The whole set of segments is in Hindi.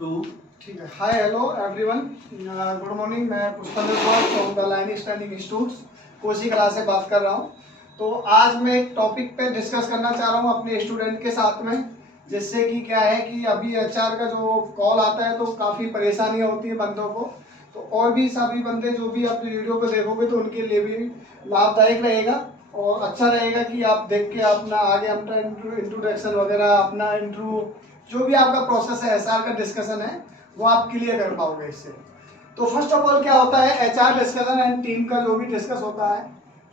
टू। ठीक है। Hi hello everyone, good morning. मैं Pushpendra Kumar from the line standing institute Kosi Kala से बात कर रहा हूँ। तो आज मैं एक टॉपिक पे डिस्कस करना चाह रहा हूँ अपने स्टूडेंट के साथ में, जिससे कि क्या है कि अभी एचआर का जो कॉल आता है तो काफ़ी परेशानियाँ होती है बंदों को। तो और भी सभी बंदे जो भी अपनी वीडियो को देखोगे तो उनके लिए भी लाभदायक रहेगा और अच्छा रहेगा कि आप देख के अपना आगे अपना इंट्रोडक्शन वगैरह, अपना इंटरव्यू, जो भी आपका प्रोसेस है एचआर का डिस्कशन है वो आप क्लियर कर पाओगे इससे। तो फर्स्ट ऑफ ऑल क्या होता है एचआर डिस्कशन एंड टीम का जो भी डिस्कस होता है,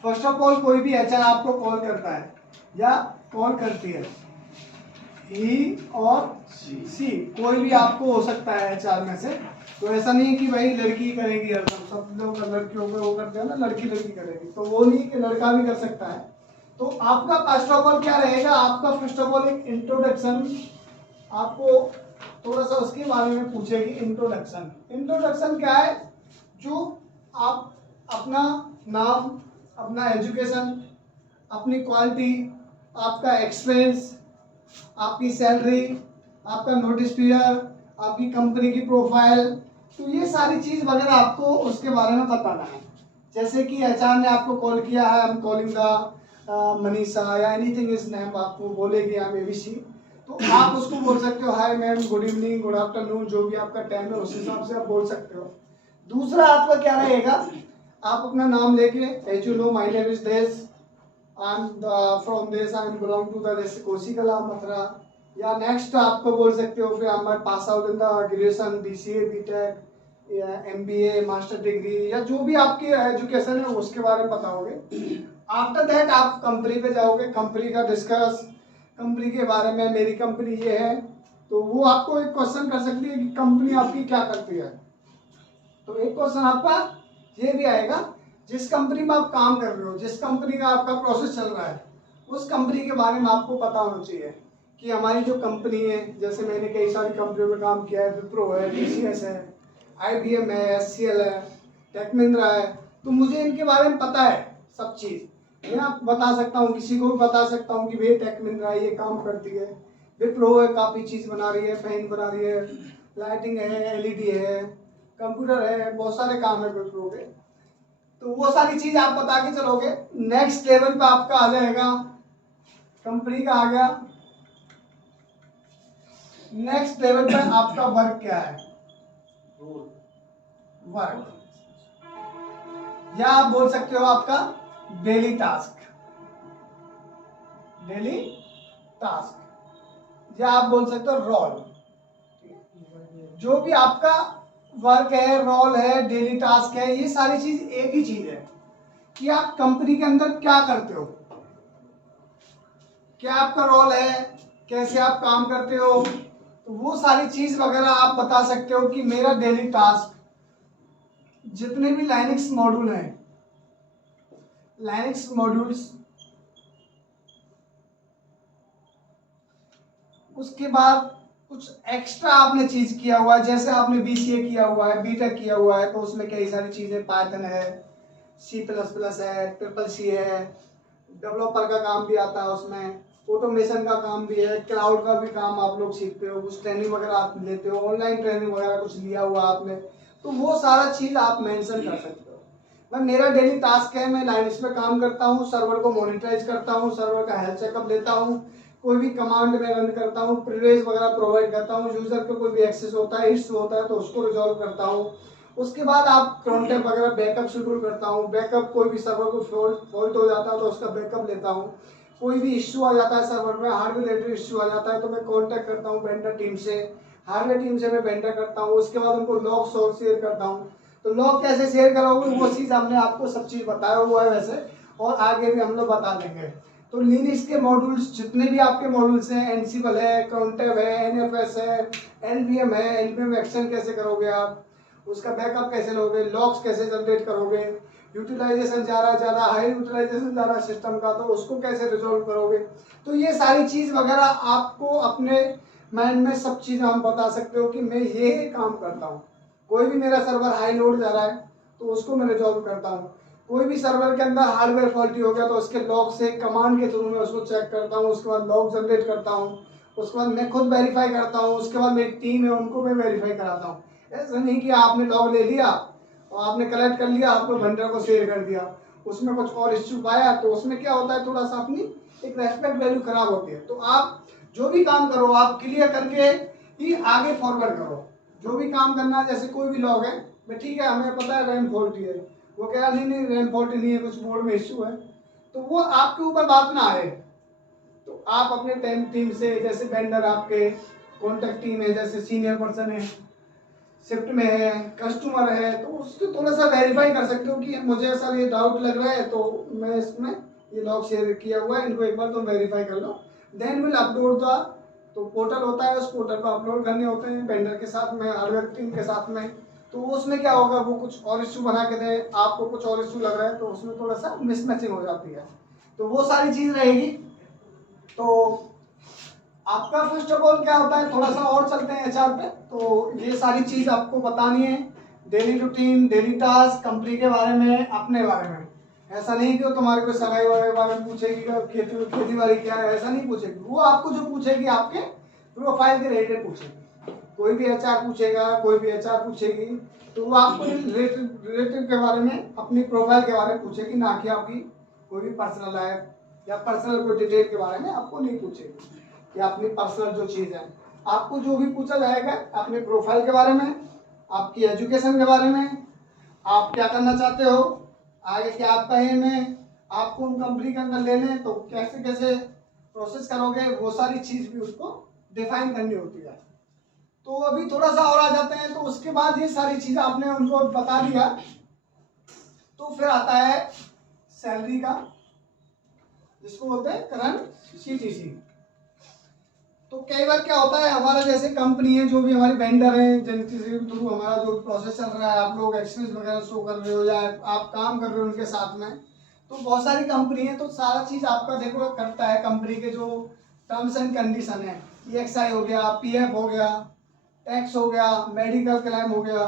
फर्स्ट ऑफ ऑल कोई भी एचआर आपको कॉल करता है या कॉल करती है, ही और सी कोई भी आपको हो सकता है एचआर में से। तो ऐसा नहीं है कि भाई लड़की करेगी, हरदम सब लोग लड़कियों को वो करते हैं ना, लड़की लड़की करेगी, तो वो नहीं कि लड़का भी कर सकता है। तो आपका फर्स्ट ऑफ ऑल क्या रहेगा, आपका फर्स्ट ऑफ ऑल एक इंट्रोडक्शन, आपको थोड़ा सा उसके बारे में पूछेगी। इंट्रोडक्शन, इंट्रोडक्शन क्या है, जो आप अपना नाम, अपना एजुकेशन, अपनी क्वालिटी, आपका एक्सपीरियंस, आपकी सैलरी, आपका नोटिस पीरियड, आपकी कंपनी की प्रोफाइल, तो ये सारी चीज़ वगैरह आपको उसके बारे में बताना है। जैसे कि एचआर ने आपको कॉल किया है, I am calling the Manisha या एनीथिंग इज नेम, आपको बोलेगी आई एम एबीसी, तो आप उसको बोल सकते हो hi ma'am, good evening, good afternoon, जो भी आपका टाइम है उस हिसाब से आप बोल सकते हो। दूसरा आपका क्या रहेगा, आप अपना नाम लेके, as you know my name is Desh, I am from Desh, I am belong to the Kosi Kalan Mathura, या नेक्स्ट आपको बोल सकते हो फिर I am pass out in the graduation, BCA, BTech या एमबीए, मास्टर डिग्री, या जो भी आपकी एजुकेशन है उसके बारे में बताओगे। आफ्टर दैट आप कंपनी पे जाओगे, कंपनी का डिस्कस, कंपनी के बारे में, मेरी कंपनी ये है, तो वो आपको एक क्वेश्चन कर सकती है कि कंपनी आपकी क्या करती है। तो एक क्वेश्चन आपका ये भी आएगा, जिस कंपनी में आप काम कर रहे हो, जिस कंपनी का आपका प्रोसेस चल रहा है, उस कंपनी के बारे में आपको पता होना चाहिए कि हमारी जो कंपनी है, जैसे मैंने कई सारी कंपनियों में काम किया है, विप्रो है, टीसीएस है, आईबीएम है, एचसीएल है, टेक महिंद्रा है, तो मुझे इनके बारे में पता है सब चीज़। मैं आपको बता सकता हूँ, किसी को भी बता सकता हूँ कि भाई टेक महिंद्रा ये काम करती है, विप्रो है काफ़ी चीज़ बना रही है, फैन बना रही है, लाइटिंग है, एलईडी है, कंप्यूटर है, बहुत सारे काम है विप्रो के। तो वो सारी चीज़ आप बता के चलोगे, नेक्स्ट लेवल पे आपका आ जाएगा, कंपनी का आ गया। नेक्स्ट लेवल पे आपका वर्क क्या है, वर्क, या आप बोल सकते हो आपका डेली टास्क, डेली टास्क, या आप बोल सकते हो रोल। जो भी आपका वर्क है, रोल है, डेली टास्क है, ये सारी चीज एक ही चीज है कि आप कंपनी के अंदर क्या करते हो, क्या आपका रोल है, कैसे आप काम करते हो, तो वो सारी चीज वगैरह आप बता सकते हो कि मेरा डेली टास्क, जितने भी लाइनक्स मॉड्यूल हैं, लाइनक्स मॉड्यूल्स, उसके बाद कुछ एक्स्ट्रा आपने चीज किया हुआ है, जैसे आपने बीसीए किया हुआ है, बीटेक किया हुआ है, तो उसमें कई सारी चीजें, पाइथन है, C++ है, ट्रिपल सी है, डेवलपर का काम भी आता है उसमें, ऑटोमेशन का काम भी है, क्लाउड का भी काम आप लोग सीखते हो, कुछ ट्रेनिंग वगैरह आप लेते हो, ऑनलाइन ट्रेनिंग वगैरह कुछ लिया हुआ आपने, तो वो सारा चीज़ आप मेंशन कर सकते हो। मैं, मेरा डेली टास्क है, मैं लाइनक्स पे काम करता हूँ, सर्वर को मॉनिटराइज करता हूँ, सर्वर का हेल्थ चेकअप लेता हूँ, कोई भी कमांड में रन करता हूँ, प्रिविलेज वगैरह प्रोवाइड करता हूँ, यूजर को कोई भी एक्सेस होता है, इश्यू होता है तो उसको रिजॉल्व करता हूँ। उसके बाद आप कॉन्टेक्ट वगैरह बैकअप शेड्यूल करता हूँ, बैकअप, कोई भी सर्वर को फॉल्ट हो जाता है तो उसका बैकअप लेता हूँ, कोई भी इश्यू आ जाता है सर्वर में, हार्डवेयर रिलेटेड इश्यू आ जाता है तो मैं कॉन्टैक्ट करता हूँ वेंडर टीम से, हार्डवेयर टीम से मैं वेंडर करता हूँ, उसके बाद उनको लॉग शेयर करता हूँ। तो लॉग कैसे शेयर करोगे, वो चीज़ हमने आपको सब चीज़ बताया हुआ है वैसे, और आगे भी हम लोग बता देंगे। तो लिनक्स के मॉड्यूल्स, जितने भी आपके मॉड्यूल्स हैं, एनसिबल है, काउंटेब है, एनएफएस है, एनवीएम है, एनवीएम एक्शन कैसे करोगे आप, उसका बैकअप कैसे लोगे, लॉग्स कैसे जनरेट करोगे, यूटिलाइजेशन जा रहा है ज़्यादा, हाई यूटिलाइजेशन जा रहा है सिस्टम का, तो उसको कैसे रिजोल्व करोगे। तो ये सारी चीज़ वगैरह आपको अपने माइंड में सब चीज़ हम बता सकते हो कि मैं ये काम करता हूँ। कोई भी मेरा सर्वर हाई लोड जा रहा है तो उसको मैं रिजॉल्व करता हूँ, कोई भी सर्वर के अंदर हार्डवेयर फॉल्टी हो गया तो उसके लॉग से कमांड के थ्रू मैं उसको चेक करता हूँ, उसके बाद लॉग जनरेट करता हूँ, उसके बाद मैं खुद वेरीफाई करता हूँ, उसके बाद मेरी टीम है उनको मैं वेरीफाई कराता हूँ। ऐसा नहीं कि आपने लॉग ले लिया और आपने कलेक्ट कर लिया, आपको वेंडर को शेयर कर दिया, उसमें कुछ और इश्यू पाया तो उसमें क्या होता है, थोड़ा सा अपनी एक रेस्पेक्ट वैल्यू खराब होती है। तो आप जो भी काम करो आप क्लियर करके ही आगे फॉरवर्ड करो। जो भी काम करना है, जैसे कोई भी लॉग है, मैं ठीक है हमें पता है रैम फॉल्टी है, वो कह रहा नहीं रैम फॉल्टी नहीं है, कुछ बोर्ड में इश्यू है, तो वो आपके ऊपर बात ना आए। तो आप अपने टीम से, जैसे वेंडर आपके कॉन्टेक्ट टीम है, जैसे सीनियर पर्सन है, शिफ्ट में है, कस्टमर है, तो उसको थोड़ा सा वेरीफाई कर सकते हो कि मुझे ऐसा ये डाउट लग रहा है तो मैं इसमें ये लॉग शेयर किया हुआ है, इनको एक बार तो वेरीफाई कर लो। देन विल अपलोड द, तो पोर्टल होता है, उस पोर्टल पर अपलोड करने होते हैं वेंडर के साथ में, हार्डवेयर टीम के साथ में। तो उसमें क्या होगा, वो कुछ और इश्यू बना के दे, आपको कुछ और इश्यू लग रहा है, तो उसमें थोड़ा सा मिसमैचिंग हो जाती है। तो वो सारी चीज़ रहेगी। तो आपका फर्स्ट ऑफ ऑल क्या होता है, थोड़ा सा और चलते हैं एचआर पे। तो ये सारी चीज आपको बतानी है, daily routine, daily task, company के बारे में, अपने बारे में। ऐसा नहीं कि वो तुम्हारे को सगाई वाले बारे में पूछेगी, खेती बाड़ी क्या है, ऐसा नहीं पूछेगी। वो आपको जो पूछेगी आपके प्रोफाइल के रिलेटेड पूछेगी। कोई भी एचआर पूछेगा, कोई भी एचआर पूछेगी, तो वो आपको रिलेटिव के बारे में, अपनी प्रोफाइल के बारे में पूछेगी, ना कि आपकी कोई भी पर्सनल लाइफ या पर्सनल कोई डिटेल के बारे में आपको नहीं पूछेगी, या अपनी पर्सनल जो चीज़ है। आपको जो भी पूछा जाएगा अपने प्रोफाइल के बारे में, आपकी एजुकेशन के बारे में, आप क्या करना चाहते हो, आगे क्या आपका एम है, आपको उन कंपनी के अंदर लेने तो कैसे कैसे प्रोसेस करोगे, वो सारी चीज़ भी उसको डिफाइन करनी होती है। तो अभी थोड़ा सा और आ जाते हैं। तो उसके बाद ये सारी चीज़ आपने उनको बता दिया, तो फिर आता है सैलरी का, जिसको बोलते हैं करंट सीटीसी। तो कई बार क्या होता है, हमारा जैसे कंपनी है, जो भी हमारी वेंडर है, जिनके थ्रू हमारा जो प्रोसेस चल रहा है, आप लोग एक्सपीरियंस वगैरह शो कर रहे हो या आप काम कर रहे हो उनके साथ में, तो बहुत सारी कंपनी है, तो सारा चीज़ आपका देखो करता है कंपनी के जो टर्म्स एंड कंडीशन है, EXI हो गया, PF हो गया, टैक्स हो गया, मेडिकल क्लेम हो गया,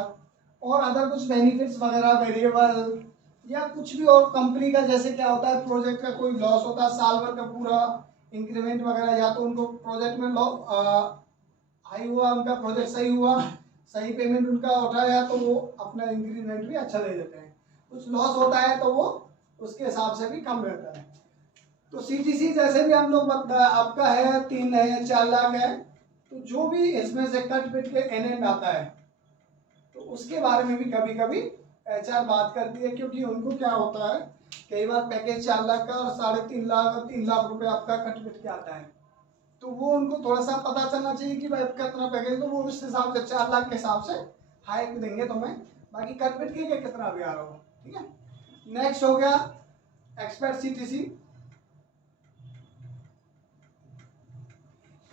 और अदर कुछ बेनिफिट्स वगैरह, वेरिएबल या कुछ भी और कंपनी का। जैसे क्या होता है, प्रोजेक्ट का कोई लॉस होता है साल भर का पूरा, इंक्रीमेंट वगैरह, या तो उनको प्रोजेक्ट में हाई हुआ, उनका प्रोजेक्ट सही हुआ, सही पेमेंट उनका उठाया, तो वो अपना इंक्रीमेंट भी अच्छा दे देते हैं। कुछ लॉस होता है तो वो उसके हिसाब से भी कम रहता है। तो सीटीसी जैसे भी हम लोग आपका है 3 है 4 लाख है, तो जो भी इसमें से कट पिट के एनएन आता है, तो उसके बारे में भी कभी कभी एचआर बात करती है, क्योंकि उनको क्या होता है, कई बार पैकेज 4 लाख का और 3.5 लाख और 3 लाख रुपए आपका कट पिट के आता है, तो वो उनको थोड़ा सा पता चलना चाहिए कि भाई आपका कितना पैकेज, तो वो उस हिसाब से 4 लाख के हिसाब से हाइक देंगे तुम्हें, बाकी कट पिट के कितना भी आ रहा हो। ठीक है, नेक्स्ट हो गया एक्सपर्ट सीटीसी।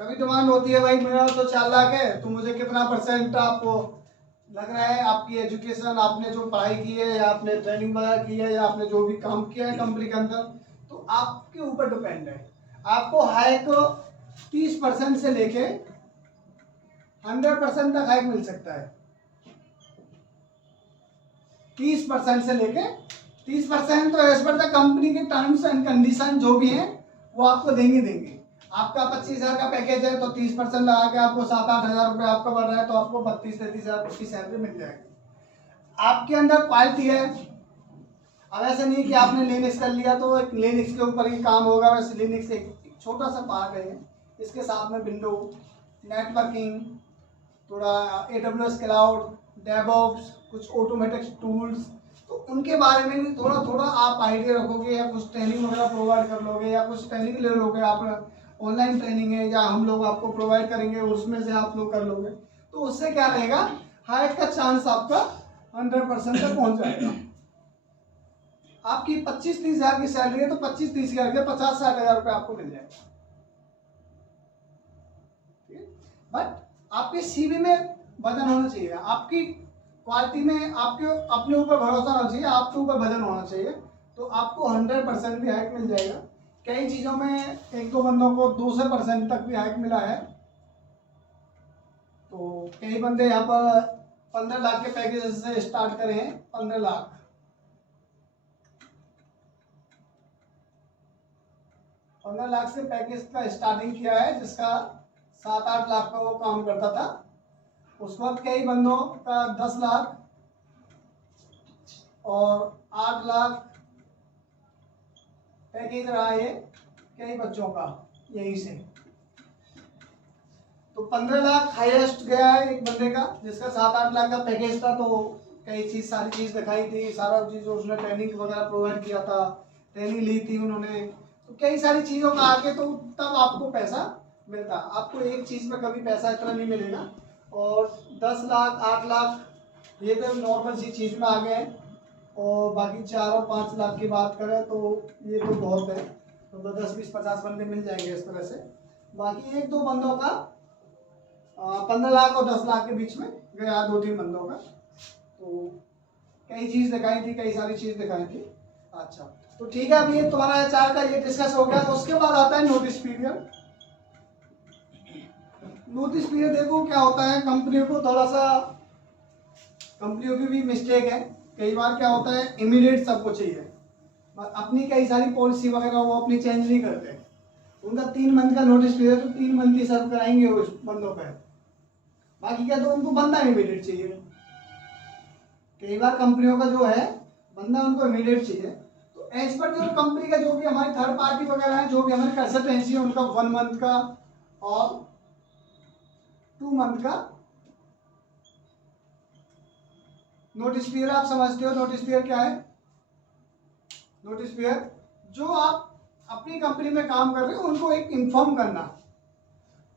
कभी डिमांड होती है, भाई मेरा तो 4 लाख है, तो मुझे कितना परसेंट आपको लग रहा है, आपकी एजुकेशन, आपने जो पढ़ाई की है या आपने ट्रेनिंग वगैरह की है या आपने जो भी काम किया है कंपनी के अंदर, तो आपके ऊपर डिपेंड है। आपको हाइक 30% से लेके 100% तक हाइक मिल सकता है। 30% से लेके 30% तो एज पर द कंपनी के टर्म्स एंड कंडीशन जो भी है वो आपको देंगे। आपका 25,000 का पैकेज है, तो 30% लगा के आपको 7-8 हज़ार रुपये आपका बढ़ रहा है, तो आपको 32-33 हज़ार की सैलरी मिल जाएगी। आपके अंदर क्वालिटी है। अब ऐसे नहीं कि आपने लिनक्स कर लिया तो एक लिनक्स के ऊपर ही काम होगा, वैसे लिनक्स एक छोटा सा पार्ट है, इसके साथ में विंडो, नेटवर्किंग, थोड़ा AWS क्लाउड, डेवऑप्स, कुछ ऑटोमेटिक टूल्स, तो उनके बारे में भी थोड़ा थोड़ा आप आइडिया रखोगे, या कुछ ट्रेनिंग वगैरह प्रोवाइड कर लोगे, या कुछ ट्रेनिंग ले लोगे, आप ऑनलाइन ट्रेनिंग है या हम लोग आपको प्रोवाइड करेंगे, उसमें से आप लोग कर लोगे, तो उससे क्या रहेगा, हाइक का चांस आपका 100% तक पहुंच जाएगा। आपकी 25-30 हज़ार की सैलरी है, तो 25-30 हज़ार के 50-60 हज़ार रुपये आपको मिल जाएगा। बट आपके सीवी में वजन होना चाहिए, आपकी क्वालिटी में आपके अपने ऊपर भरोसा होना चाहिए, आपके ऊपर वजन होना चाहिए, तो आपको 100% भी हाइक मिल जाएगा। कई चीज़ों में 1-2 बंदों को 200% तक भी हाइक मिला है। तो कई बंदे यहाँ पर 15 लाख के पैकेज से स्टार्ट करे हैं, 15 लाख 15 लाख से पैकेज का स्टार्टिंग किया है, जिसका 7-8 लाख का वो काम करता था। उस वक्त कई बंदों का 10 लाख और 8 लाख पैकेज रहा है कई बच्चों का यहीं से। तो 15 लाख हाईएस्ट गया है एक बंदे का, जिसका 7-8 लाख का पैकेज था। तो कई चीज सारी चीज दिखाई थी, सारा चीज उसने ट्रेनिंग वगैरह प्रोवाइड किया था, ट्रेनिंग ली थी उन्होंने। तो कई सारी चीजों का आगे तो तब आपको पैसा मिलता। आपको एक चीज में कभी पैसा इतना नहीं मिलेगा। और 10 लाख 8 लाख ये तो नॉर्मल सी चीज में आ गए हैं। और बाकी 4 और 5 लाख की बात करें तो ये तो बहुत है। तो 10 20 50 बंदे मिल जाएंगे इस तरह से। बाकी 1-2 बंदों का 15 लाख और 10 लाख के बीच में गया, 2-3 बंदों का। तो कई चीज दिखाई थी, कई सारी चीज दिखाई थी। अच्छा, तो ठीक है, अभी ये तुम्हारा एचआर का ये डिस्कस हो गया। उसके बाद आता है नोटिस पीरियड। नोटिस पीरियड देखो क्या होता है, कंपनियों को थोड़ा सा, कंपनियों की भी मिस्टेक है। कई बार क्या होता है, इमीडिएट सबको चाहिए। अपनी कई सारी पॉलिसी वगैरह वो अपनी चेंज नहीं करते। उनका 3 मंथ का नोटिस पीरियड, तो 3 मंथ ही सर्व कराएंगे उस बंदों पे। बाकी क्या, तो उनको बंदा इमीडिएट चाहिए। कई बार कंपनियों का जो है बंदा उनको इमीडिएट चाहिए। तो एज पर जो कंपनी का जो भी हमारी थर्ड पार्टी वगैरह है, जो भी हमारी कंसल्टेंसी है, उनका 1 मंथ का और 2 मंथ का नोटिस पीरियड। आप समझते हो नोटिस पीरियड क्या है? नोटिस पीरियड जो आप अपनी कंपनी में काम कर रहे हो उनको एक इन्फॉर्म करना,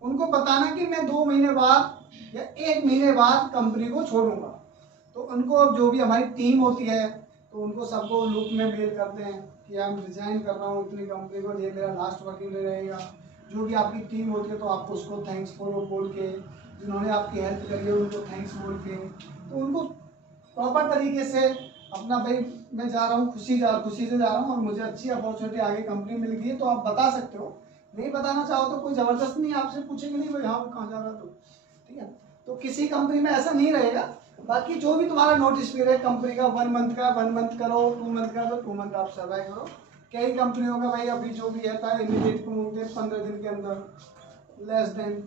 उनको बताना कि मैं 2 महीने बाद या 1 महीने बाद कंपनी को छोड़ूंगा। तो उनको जो भी हमारी टीम होती है, तो उनको सबको लूप में मेल करते हैं कि हम रिजाइन कर रहा हूँ इतनी कंपनी को, ये मेरा लास्ट वर्किंग डे रहेगा। जो भी आपकी टीम होती है तो आपको उसको थैंक्स बोल के, जिन्होंने आपकी हेल्प करी है उनको थैंक्स बोल के, तो उनको प्रॉपर तरीके से अपना, भाई मैं जा रहा हूँ, खुशी से जा रहा हूँ और मुझे अच्छी अपॉर्चुनिटी आगे कंपनी मिल गई है, तो आप बता सकते हो। नहीं बताना चाहो तो कोई जबरदस्त नहीं, आपसे पूछेंगे नहीं भाई हाँ कहाँ जा रहा है, तो ठीक है। तो किसी कंपनी में ऐसा नहीं रहेगा। बाकी जो भी तुम्हारा नोटिस पीरियड है कंपनी का 1 मंथ का, 1 मंथ करो, 2 मंथ का, तो 2 मंथ आप सर्वाइव करो। कई कंपनियों का भाई अभी जो भी है इमीडिएट प्रमोट 15 दिन के अंदर, लेस देन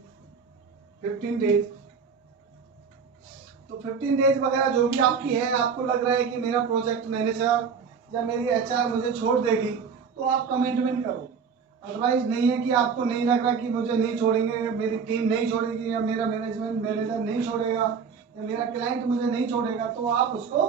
15 डेज। तो 15 डेज वगैरह जो भी आपकी है, आपको लग रहा है कि मेरा प्रोजेक्ट मैनेजर या मेरी एचआर मुझे छोड़ देगी, तो आप कमिटमेंट करो। अदरवाइज नहीं है कि आपको नहीं लग रहा कि मुझे नहीं छोड़ेंगे, मेरी टीम नहीं छोड़ेगी, या मेरा मैनेजर नहीं छोड़ेगा, या मेरा क्लाइंट मुझे नहीं छोड़ेगा, तो आप उसको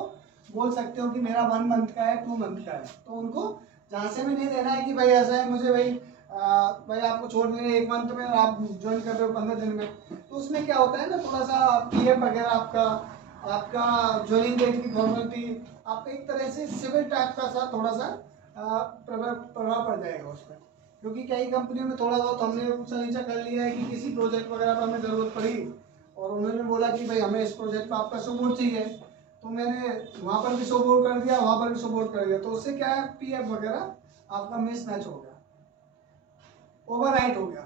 बोल सकते हो कि मेरा 1 मंथ का है, 2 मंथ का है। तो उनको झांसे में नहीं देना है कि भाई ऐसा है मुझे भाई आपको छोड़ने 1 मंथ में और आप ज्वाइन कर रहे हो 15 दिन में। तो उसमें क्या होता है ना, थोड़ा सा पीएफ वगैरह आपका ज्वाइनिंग डेट की फॉर्मेलिटी, आपका एक तरह से सिविल टाइप का सा थोड़ा सा प्रभाव पड़ जाएगा उस पर। क्योंकि कई कंपनियों में थोड़ा बहुत हमने ऊंचा नीचा कर लिया है कि किसी प्रोजेक्ट वगैरह पर हमें ज़रूरत पड़ी और उन्होंने बोला कि भाई हमें इस प्रोजेक्ट पर आपका सपोर्ट चाहिए, तो मैंने वहाँ पर भी सपोर्ट कर दिया, वहाँ पर भी सपोर्ट कर दिया। तो उससे क्या है, पीएफ वगैरह आपका मिसमैच हो गया, ओवरराइट हो गया।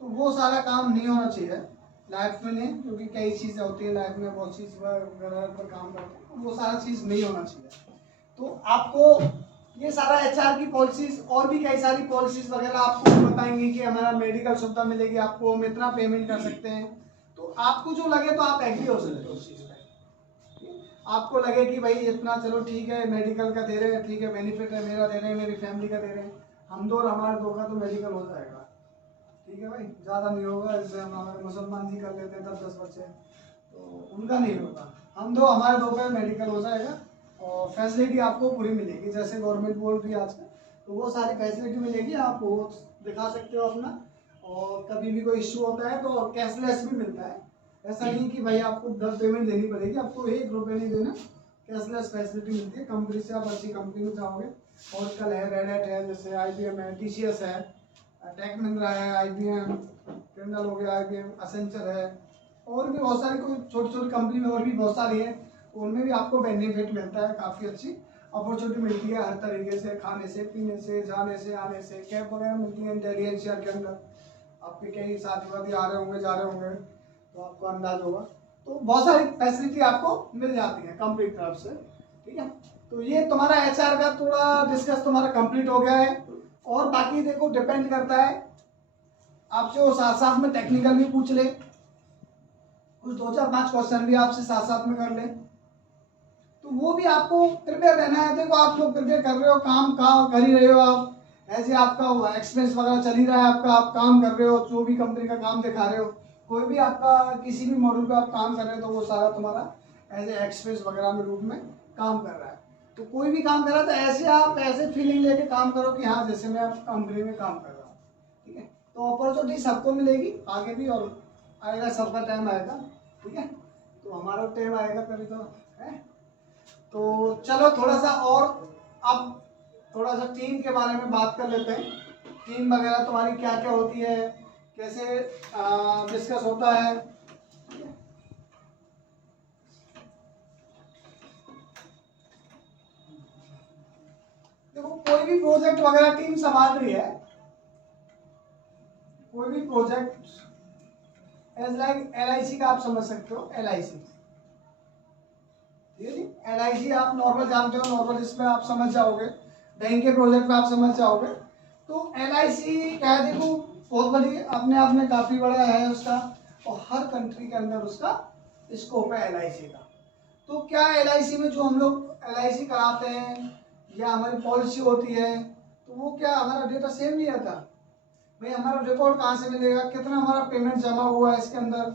तो वो सारा काम नहीं होना चाहिए लाइफ में, नहीं, क्योंकि कई चीज़ें होती है लाइफ में, बहुत चीज़ वगैरह पर काम करते हैं, वो सारा चीज़ नहीं होना चाहिए। तो आपको ये सारा एचआर की पॉलिसीज और भी कई सारी पॉलिसीज वगैरह आपको बताएंगे कि हमारा मेडिकल सुविधा मिलेगी आपको, हम इतना पेमेंट कर सकते हैं। तो आपको जो लगे तो आप एग्री हो सकते हो उस चीज़ पे। आपको लगे कि भाई इतना चलो ठीक है, मेडिकल का दे रहे हैं, ठीक है, बेनिफिट है, मेरा दे रहे हैं, मेरी फैमिली का दे रहे हैं, हम दो और हमारे दो का तो मेडिकल हो जाएगा, ठीक है भाई, ज़्यादा नहीं होगा। जैसे हम हमारे मुसलमान जी कर लेते हैं 10-10 बच्चे, तो उनका नहीं होगा, हम दो हमारे दो पे मेडिकल हो जाएगा और फैसिलिटी आपको पूरी मिलेगी, जैसे गवर्नमेंट बोल रही है आजकल, तो वो सारी फैसिलिटी मिलेगी, आप वो दिखा सकते हो अपना। और कभी भी कोई इश्यू होता है तो कैशलेस भी मिलता है, ऐसा नहीं कि भाई आपको 10 पेमेंट देनी पड़ेगी, आपको 1 रुपये नहीं देना, कैशलेस फैसिलिटी मिलती है। कंपनी से आप अच्छी कंपनी में जाओगे, और कल है, रेड हैट है, जैसे IBM है, TCS है, टेक महिंद्रा है, IBM, किंडल हो गया, IBM, असेंचर है, और भी बहुत सारी, कोई छोटी छोटी कंपनी में और भी बहुत सारी है, तो उनमें भी आपको बेनिफिट मिलता है, काफ़ी अच्छी अपॉर्चुनिटी मिलती है हर तरीके से, खाने से, पीने से, जाने से, आने से, कैब वगैरह मिलती है दिल्ली NCR के अंदर। आपके कई साथी वाथी आ रहे होंगे, जा रहे होंगे, तो आपको अंदाज होगा। तो बहुत सारी फैसिलिटी आपको मिल जाती है कंपनी की तरफ से, ठीक है। तो ये तुम्हारा HR का थोड़ा डिस्कस तुम्हारा कंप्लीट हो गया है। और बाकी देखो डिपेंड करता है आपसे वो साथ साथ में टेक्निकल भी पूछ ले, कुछ 2-4-5 क्वेश्चन भी आपसे साथ साथ में कर ले, तो वो भी आपको प्रिपेयर रहना है। देखो आप लोग प्रिपेयर कर रहे हो, काम कर ही रहे हो आप, ऐसे आपका एक्सपीरियंस वगैरह चल ही रहा है आपका, आप काम कर रहे हो, जो भी कंपनी का काम दिखा रहे हो, कोई भी आपका किसी भी मॉड्यूल पे आप काम कर रहे हो तो वो सारा तुम्हारा एज ए एक्सपीरियंस वगैरह में रूप में काम कर रहा है। तो कोई भी काम कर रहा है तो ऐसे आप ऐसे फीलिंग लेके काम करो कि हाँ जैसे मैं आप कंपनी में काम कर रहा हूँ, ठीक है। तो अपॉर्चुनिटी सबको मिलेगी आगे भी, और आएगा, सबका टाइम आएगा, ठीक है। तो हमारा टाइम आएगा कभी तो है। तो चलो थोड़ा सा और अब थोड़ा सा टीम के बारे में बात कर लेते हैं। टीम वगैरह तुम्हारी क्या क्या होती है, कैसे डिस्कस होता है। देखो कोई भी प्रोजेक्ट वगैरह टीम संभाल रही है, कोई भी प्रोजेक्ट एज लाइक LIC का आप समझ सकते हो, LIC, LIC आप नॉर्मल जानते हो, नॉर्मल इसमें आप समझ जाओगे, बैंक के प्रोजेक्ट में आप समझ जाओगे। तो LIC क्या है, देखो बहुत बड़ी अपने आप में काफी बड़ा है उसका, और हर कंट्री के अंदर उसका स्कोप है LIC का। तो क्या LIC में जो हम लोग LIC कराते हैं या हमारी पॉलिसी होती है, तो वो क्या हमारा डेटा सेम नहीं रहता भाई, हमारा रिकॉर्ड कहाँ से मिलेगा, कितना हमारा पेमेंट जमा हुआ है इसके अंदर।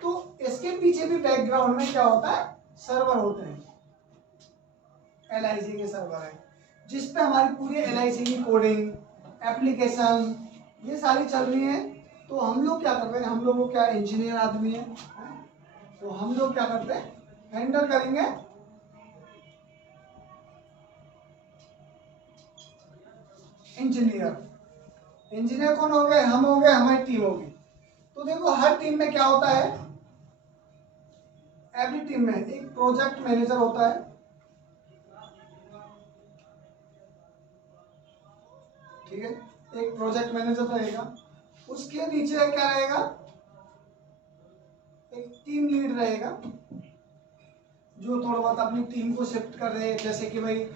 तो इसके पीछे भी बैकग्राउंड में क्या होता है, सर्वर होते हैं, LIC के सर्वर है, जिसपे हमारी पूरी LIC की कोडिंग, एप्लीकेशन ये सारी चल रही है। तो हम लोग क्या करते हैं, हम लोग को क्या इंजीनियर आदमी है, तो हम लोग क्या करते हैं, हैंडल करेंगे इंजीनियर। इंजीनियर कौन हो गए, हम हो गए, हमारी टीम होगी। तो देखो हर टीम में क्या होता है, एवरी टीम में एक प्रोजेक्ट मैनेजर होता है, ठीक है, एक प्रोजेक्ट मैनेजर रहेगा, उसके नीचे क्या रहेगा, एक टीम लीड रहेगा, जो थोड़ा बहुत अपनी टीम को शिफ्ट कर रहे हैं। जैसे कि भाई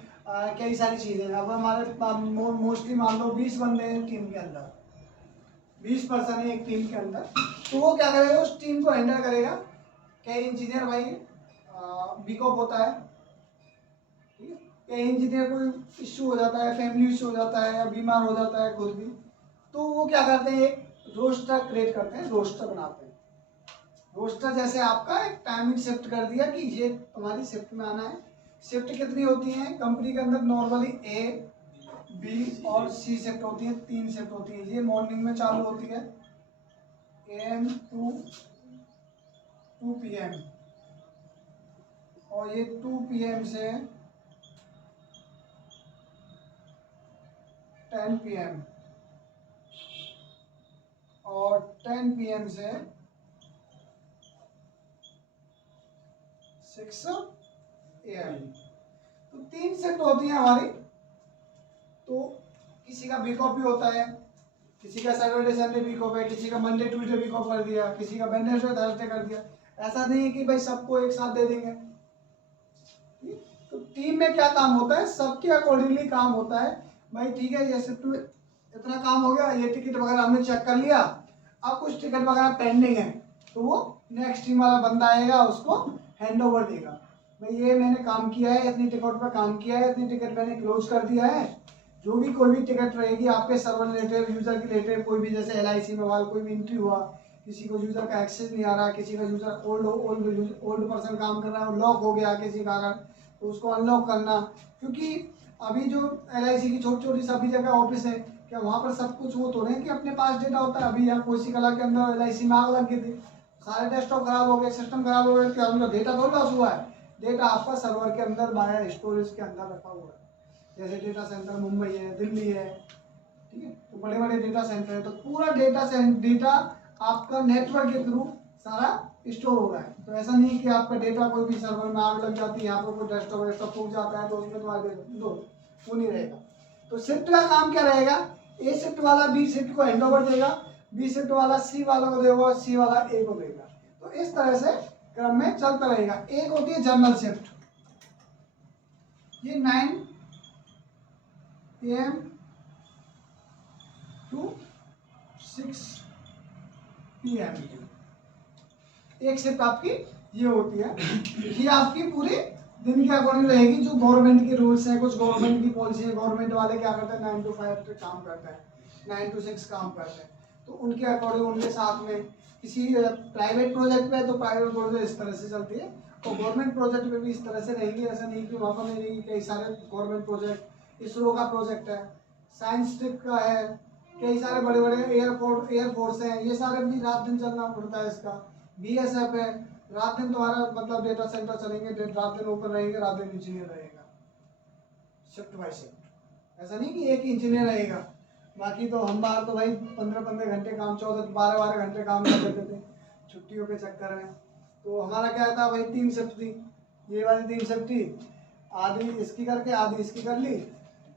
कई सारी चीजें, अब हमारे मोस्टली मान लो 20 बंदे हैं टीम के अंदर, 20 पर्सन है एक टीम के अंदर, तो वो क्या करेगा, उस टीम को हैंडल करेगा। कई इंजीनियर भाई बीकॉप होता है, ठीक है, कई इंजीनियर को इश्यू हो जाता है, फैमिली इश्यू हो जाता है, या बीमार हो जाता है खुद भी, तो वो क्या करते हैं, एक रोस्टर क्रिएट करते हैं, रोस्टर बनाते हैं। रोस्टर जैसे आपका एक टाइमिंग शिफ्ट कर दिया कि ये तुम्हारी शिफ्ट में आना है। शिफ्ट कितनी होती है कंपनी के अंदर, नॉर्मली A, B और C शिफ्ट होती है, 3 शिफ्ट होती है। ये मॉर्निंग में चालू होती है AM टू 2 PM, और ये 2 PM से 10 PM, और 10 PM से 6 AM। तो 3 शिफ्ट होती है हमारी। तो किसी का वीक ऑफ भी होता है, किसी का सैटरडे संडे वीक ऑफ है, किसी का मंडे ट्यूसडे वीक ऑफ कर दिया, किसी का वेडनेसडे थर्सडे कर दिया। ऐसा नहीं है कि भाई सबको एक साथ दे देंगे। तो टीम में क्या काम होता है, सबके अकॉर्डिंगली काम होता है। भाई ठीक है, ये शिफ्ट में इतना काम हो गया, ये टिकट वगैरह हमने चेक कर लिया, अब कुछ टिकट वगैरह पेंडिंग है, तो वो नेक्स्ट टीम वाला बंदा आएगा, उसको हैंड ओवर देगा, भाई ये मैंने काम किया है, इतनी टिकट पर काम किया है, इतनी टिकट मैंने क्लोज कर दिया है। जो भी कोई भी टिकट रहेगी आपके सर्वर रिलेटेड, यूजर के रिलेटेड, कोई भी जैसे LIC मोबाइल कोई भी एंट्री हुआ, किसी को यूजर का एक्सेस नहीं आ रहा, किसी का यूजर ओल्ड पर्सन काम कर रहा है, लॉक हो गया किसी कारण, तो उसको अनलॉक करना। क्योंकि अभी जो LIC की छोटी छोटी सभी जगह ऑफिस है, क्या वहाँ पर सब कुछ वो तो नहीं कि अपने पास डेटा होता है। अभी यहाँ कोसी कला के अंदर LIC में आग लग गई थी, सारे डेस्कटॉप खराब हो गए, सिस्टम खराब हो गए, क्या उनका डेटा तो लॉस हुआ है। डेटा आपका सर्वर के अंदर बाया स्टोरेज के अंदर रखा हुआ है। जैसे डेटा सेंटर मुंबई है, दिल्ली है, ठीक है, तो बड़े बड़े डेटा सेंटर है, तो पूरा डेटा आपका नेटवर्क के थ्रू सारा स्टोर हो रहा है। तो ऐसा नहीं कि आपका डेटा कोई भी सर्वर में आग लग जाती है, यहाँ पर कोई डेस्कटॉप फूक जाता है तो उसमें तुम्हारे दो वो नहीं रहेगा। तो शिफ्ट का काम क्या रहेगा, A शिफ्ट वाला B शिफ्ट को हैंडओवर देगा, B शिफ्ट वाला C वाला को देगा, C वाला A को देगा। तो इस तरह से क्रम में चलता रहेगा। एक होती है जनरल शिफ्ट, ये 9 AM to 6 PM। एक शिफ्ट आपकी ये होती है, ये आपकी पूरे दिन के अकॉर्डिंग रहेगी। जो गवर्नमेंट के रूल्स हैं, कुछ गवर्नमेंट की पॉलिसी है, गवर्नमेंट वाले क्या करते हैं 9 to 5 पे काम करते हैं, 9 to 6 काम करते हैं, तो उनके अकॉर्डिंग उनके साथ में किसी प्राइवेट प्रोजेक्ट पे तो प्राइवेट प्रोजेक्ट इस तरह से चलती है, और गवर्नमेंट प्रोजेक्ट में भी इस तरह से रहेगी। ऐसा नहीं कि वहाँ पर नहीं रहेगी, कई सारे गवर्नमेंट प्रोजेक्ट, इसरो का प्रोजेक्ट है, साइंस ट्रिप का है, कई सारे बड़े बड़े एयरफोर्स हैं, ये सारे भी रात दिन चलना पड़ता है। इसका BSF है, रात दिन तुम्हारा मतलब डेटा सेंटर चलेंगे, रात दिन ओपन रहेंगे, रात दिन इंजीनियर रहेगा, शिफ्ट बाय शिफ्ट। ऐसा नहीं कि एक ही इंजीनियर रहेगा। बाकी तो हम बाहर तो भाई 15-15 घंटे काम, 14-12 घंटे काम कर लेते थे छुट्टियों के चक्कर में। तो हमारा क्या था भाई, 3 शिफ्ट थी, ये वाली 3 शिफ्ट थी, आधी इसकी करके आधी इसकी कर ली,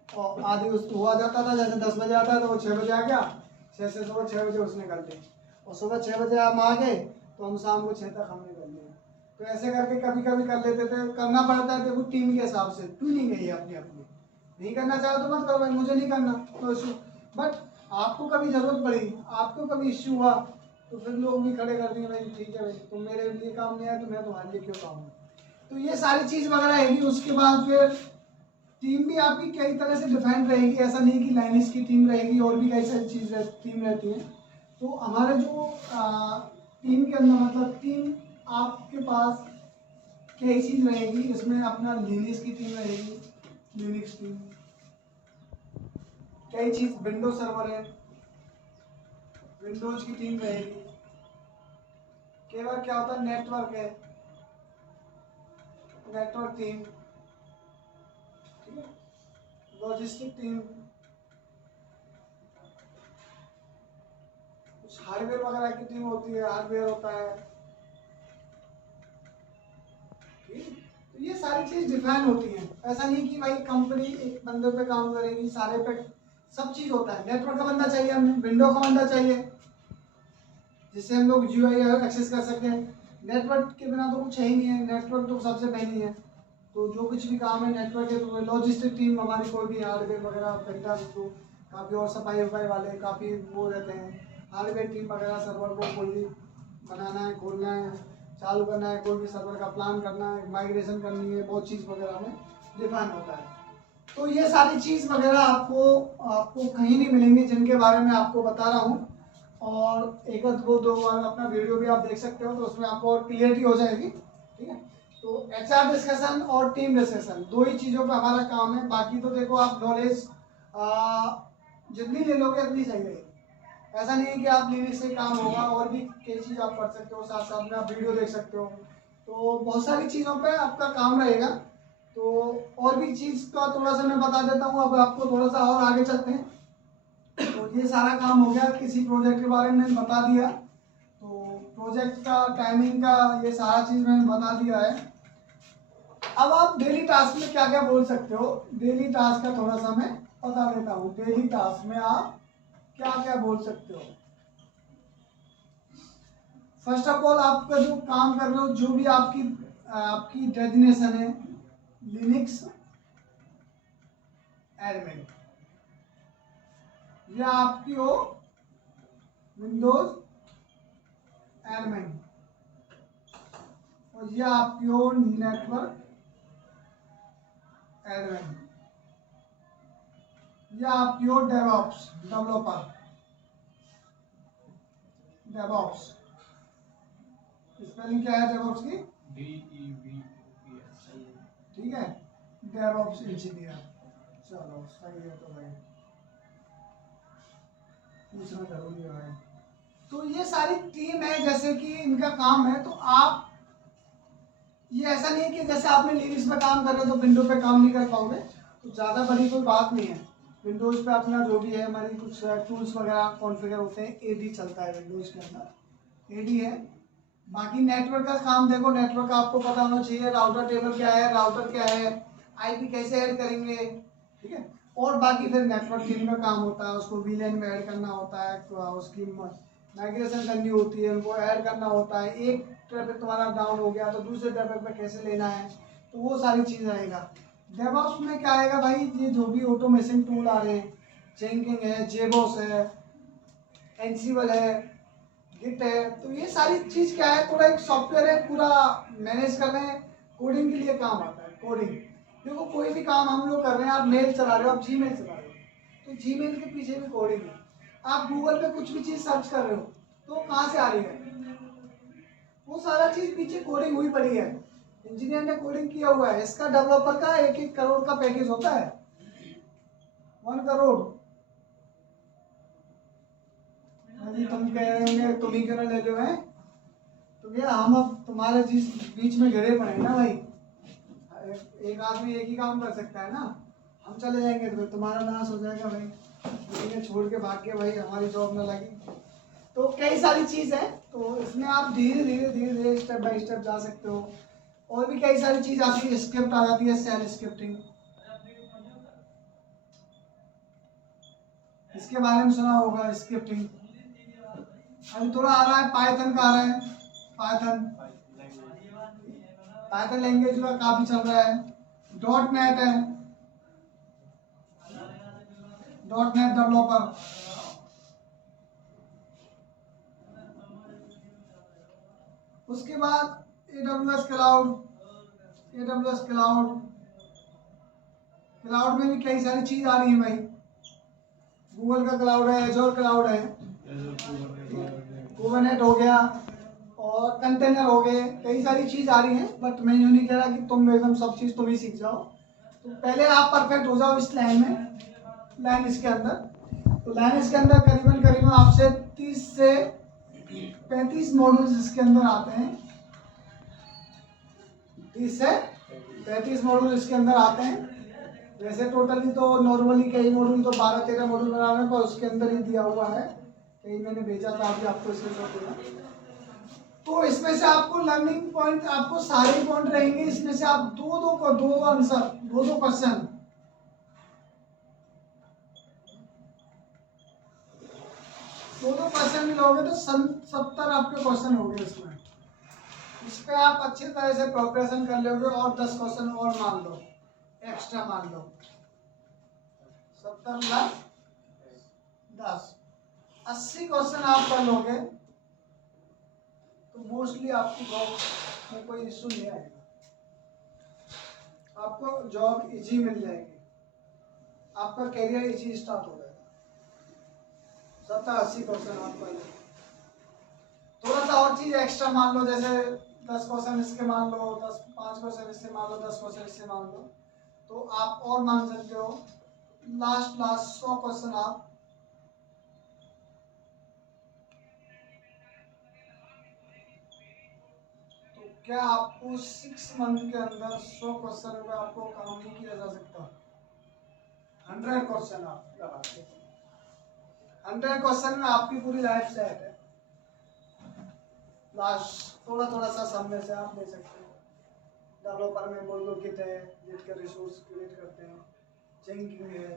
और आधी उसको हुआ जाता था। जैसे 10 बजे आता है तो वो 6 बजे आ गया, 6 से सुबह 6 बजे उसने कर ली, और सुबह 6 बजे हम आ गए तो हम शाम को 6 तक हमने कर लिया। तो ऐसे करके कभी कभी कर लेते थे। करना पड़ता है देखो टीम के हिसाब से, ट्यूनिंग है ये अपनी अपनी। नहीं करना चाहो तो मत करो भाई, मुझे नहीं करना तो इशू, बट आपको कभी जरूरत पड़ी, आपको कभी इश्यू हुआ तो फिर लोग भी खड़े कर दिए भाई ठीक है भाई, तुम मेरे लिए काम नहीं आया तो मैं तुम्हारे लिए क्यों काम हूँ। तो ये सारी चीज़ वगैरह रहेगी। उसके बाद फिर टीम भी आपकी कई तरह से डिफाइंड रहेगी। ऐसा नहीं कि लाइनिस की टीम रहेगी, और भी कई सारी चीज़ टीम रहती है। तो हमारे जो टीम के अंदर मतलब टीम आपके पास कई चीज़ रहेगी। इसमें अपना लिनक्स की टीम रहेगी, लिनक्स टीम, कई चीज़ विंडो सर्वर है, विंडोज की टीम रहेगी। कई बार क्या होता है नेटवर्क है, नेटवर्क टीम, ठीक है, लॉजिस्टिक टीम, कुछ हार्डवेयर वगैरह की टीम होती है, हार्डवेयर होता है, ठीक। तो ये सारी चीज डिफाइन होती है। ऐसा नहीं कि भाई कंपनी एक बंदे पे काम करेगी, सारे पे सब चीज होता है। नेटवर्क का बंदा चाहिए हमें, विंडो का बंदा चाहिए जिससे हम लोग GUI एक्सेस कर सकते हैं। नेटवर्क के बिना तो कुछ है ही नहीं है, नेटवर्क तो सबसे पहले है। तो जो कुछ भी काम है नेटवर्क है। तो लॉजिस्टिक टीम हमारी कोई भी हार्डवेयर वगैरह वेंडर तो काफ़ी, और सफाई वफाई वाले काफ़ी वो रहते हैं। हार्डवेयर टीम वगैरह सर्वर को कोई भी बनाना है, खोलना है, चालू करना है, कोई भी सर्वर का प्लान करना है, माइग्रेशन करनी है, बहुत चीज़ वगैरह में डिफाइन होता है। तो ये सारी चीज़ वगैरह आपको आपको कहीं नहीं मिलेंगी, जिनके बारे में आपको बता रहा हूँ। और एक दो बार अपना वीडियो भी आप देख सकते हो, तो उसमें आपको और क्लियरिटी हो जाएगी, ठीक है। तो HR डिस्कशन और टीम डिस्कशन दो ही चीज़ों पे हमारा काम है। बाकी तो देखो आप नॉलेज जितनी ले लोगे उतनी सही रहेगी। ऐसा नहीं है कि आप लिनक्स से काम होगा, और भी कई चीज़ आप पढ़ सकते हो, साथ साथ में आप वीडियो देख सकते हो। तो बहुत सारी चीज़ों पे आपका काम रहेगा। तो और भी चीज़ का थोड़ा सा मैं बता देता हूँ, अब आपको थोड़ा सा और आगे चलते हैं। तो ये सारा काम हो गया, किसी प्रोजेक्ट के बारे में बता दिया, तो प्रोजेक्ट का टाइमिंग का ये सारा चीज़ मैंने बता दिया है। अब आप डेली टास्क में क्या क्या बोल सकते हो, डेली टास्क का थोड़ा सा मैं बता देता हूँ। डेली टास्क में आप क्या क्या बोल सकते हो। फर्स्ट ऑफ ऑल आपका जो काम कर रहे हो, जो भी आपकी डेजिग्नेशन है, लिनक्स एडमिन, या आपकी हो विंडोज एडमिन, और यह आपकी हो नेटवर्क एडमिन, या आपकी हो डेवऑप्स डेवलपर, डेवऑप्स स्पेलिंग क्या है डेवऑप्स की, DEVOPS, ठीक है, डेवऑप्स इंजीनियर। चलो सही है, तो भाई पूछना जरूरी है भाई। तो ये सारी टीम है, जैसे कि इनका काम है। तो आप ये ऐसा नहीं है कि जैसे आपने लिनक्स पे काम कर रहे हो तो विंडो पे काम नहीं कर पाओगे, तो ज़्यादा बड़ी कोई बात नहीं है। विंडोज़ पे अपना जो भी है, हमारी कुछ टूल्स वगैरह कॉन्फ़िगर होते हैं, AD चलता है विंडोज़ के अंदर, AD है। बाकी नेटवर्क का काम देखो, नेटवर्क का आपको पता होना चाहिए, राउटर टेबल क्या है, राउटर क्या है, IP कैसे ऐड करेंगे, ठीक है। और बाकी फिर नेटवर्क टीम का काम होता है, उसको VLAN में ऐड करना होता है, तो उसकी माइग्रेशन करनी होती है, उनको ऐड करना होता है। एक ट्रैफिक तुम्हारा डाउन हो गया तो दूसरे ट्रैफिक पे कैसे लेना है, तो वो सारी चीज़ रहेगा। डेवऑप्स में क्या आएगा भाई, ये जो भी ऑटोमेशन टूल आ रहे हैं, जेंकिंग है, जेबॉस है, एंसिबल है, गिट है। तो ये सारी चीज क्या है, थोड़ा एक सॉफ्टवेयर है, पूरा मैनेज कर रहे हैं, कोडिंग के लिए काम आता है। कोडिंग देखो, कोई भी काम हम लोग कर रहे हैं, आप मेल चला रहे हो, आप जीमेल चला रहे हो, तो जीमेल के पीछे भी कोडिंग है। आप गूगल पे कुछ भी चीज सर्च कर रहे हो तो कहाँ से आ रही है, वो सारा चीज पीछे कोडिंग हुई पड़ी है, इंजीनियर ने कोडिंग किया हुआ है। इसका डेवलपर का 1-1 करोड़ का पैकेज होता है, 1 करोड़। अभी तुम कह रहे होंगे तुम ही क्यों ना ले लो हैं, तो भैया हम अब तुम्हारे जिस बीच में घिरे पड़े हैं ना भाई, एक आदमी एक ही काम कर सकता है ना। हम चले जाएंगे तो तुम्हारा नाश हो जाएगा भाई, इन्हें छोड़ के भाग के भाई हमारी जॉब न लगी। तो कई सारी चीज है, तो इसमें आप धीरे धीरे स्टेप बाय स्टेप जा सकते हो। और भी कई सारी चीज आती है, स्क्रिप्ट आ जाती है, सेल स्क्रिप्टिंग, इसके बारे में सुना होगा स्क्रिप्टिंग। अभी थोड़ा आ रहा है पाइथन का, आ रहा है पाइथन, पाइथन लैंग्वेज का काफी चल रहा है। डॉट नेट है, डॉट नेट डेवलपर। उसके बाद AWS cloud, AWS cloud, cloud में भी कई सारी चीज आ रही है भाई। गूगल का क्लाउड है, एजोर क्लाउड है, कुबरनेट हो गया, और कंटेनर हो गए, कई सारी चीज आ रही है। बट मैं यूँ नहीं कह रहा कि तुम एकदम सब चीज तुम ही सीख जाओ, तो पहले आप परफेक्ट हो जाओ इस लाइन में, लाइन इसके अंदर। तो लाइन इसके अंदर करीबन करीबन आपसे 30 से 35 मॉड्यूल्स इसके अंदर आते हैं, 30 से 35 मॉड्यूल इसके अंदर आते हैं। वैसे टोटली तो नॉर्मली कई मॉड्यूल तो 12-13 मॉड्यूल बना रहे हैं, पर उसके अंदर ही दिया हुआ है, कहीं मैंने भेजा था अभी आपको स्क्रीनशॉट देना। तो इसमें से आपको लर्निंग पॉइंट, आपको सारे पॉइंट रहेंगे, इसमें से आप दो आंसर, दो क्वेश्चन, दो क्वेश्चन मिलोगे तो 70 आपके क्वेश्चन हो गए इसमें। इस पे आप अच्छी तरह से प्रिपरेशन कर लोगे और 10 क्वेश्चन और मान लो, एक्स्ट्रा मान लो, 70 प्लस 10, 80 क्वेश्चन आप कर लोगे तो मोस्टली आपकी जॉब में कोई इशू नहीं आएगा, आपको जॉब इजी मिल जाएगी, आपका करियर इजी स्टार्ट हो जाएगा। 70-80 क्वेश्चन आप कर लो, थोड़ा सा और चीज एक्स्ट्रा मान लो, जैसे 10 क्वेश्चन इसके मान लो, 5 क्वेश्चन इससे मान लो, 10 क्वेश्चन इससे मान लो, तो आप और मान सकते हो। लास्ट 100 क्वेश्चन आप, तो क्या आपको 6 मंथ के अंदर 100 क्वेश्चन में आपको काम नहीं किया जा सकता? 100 क्वेश्चन आप लगाते, 100 क्वेश्चन में आपकी पूरी लाइफ सेट है। लास्ट थोड़ा सा सामने से आप ले सकते हो। डेवलपर में बोल दो गिट है, गिट के रिसोर्स क्रिएट करते हैं, जेंकिंग है,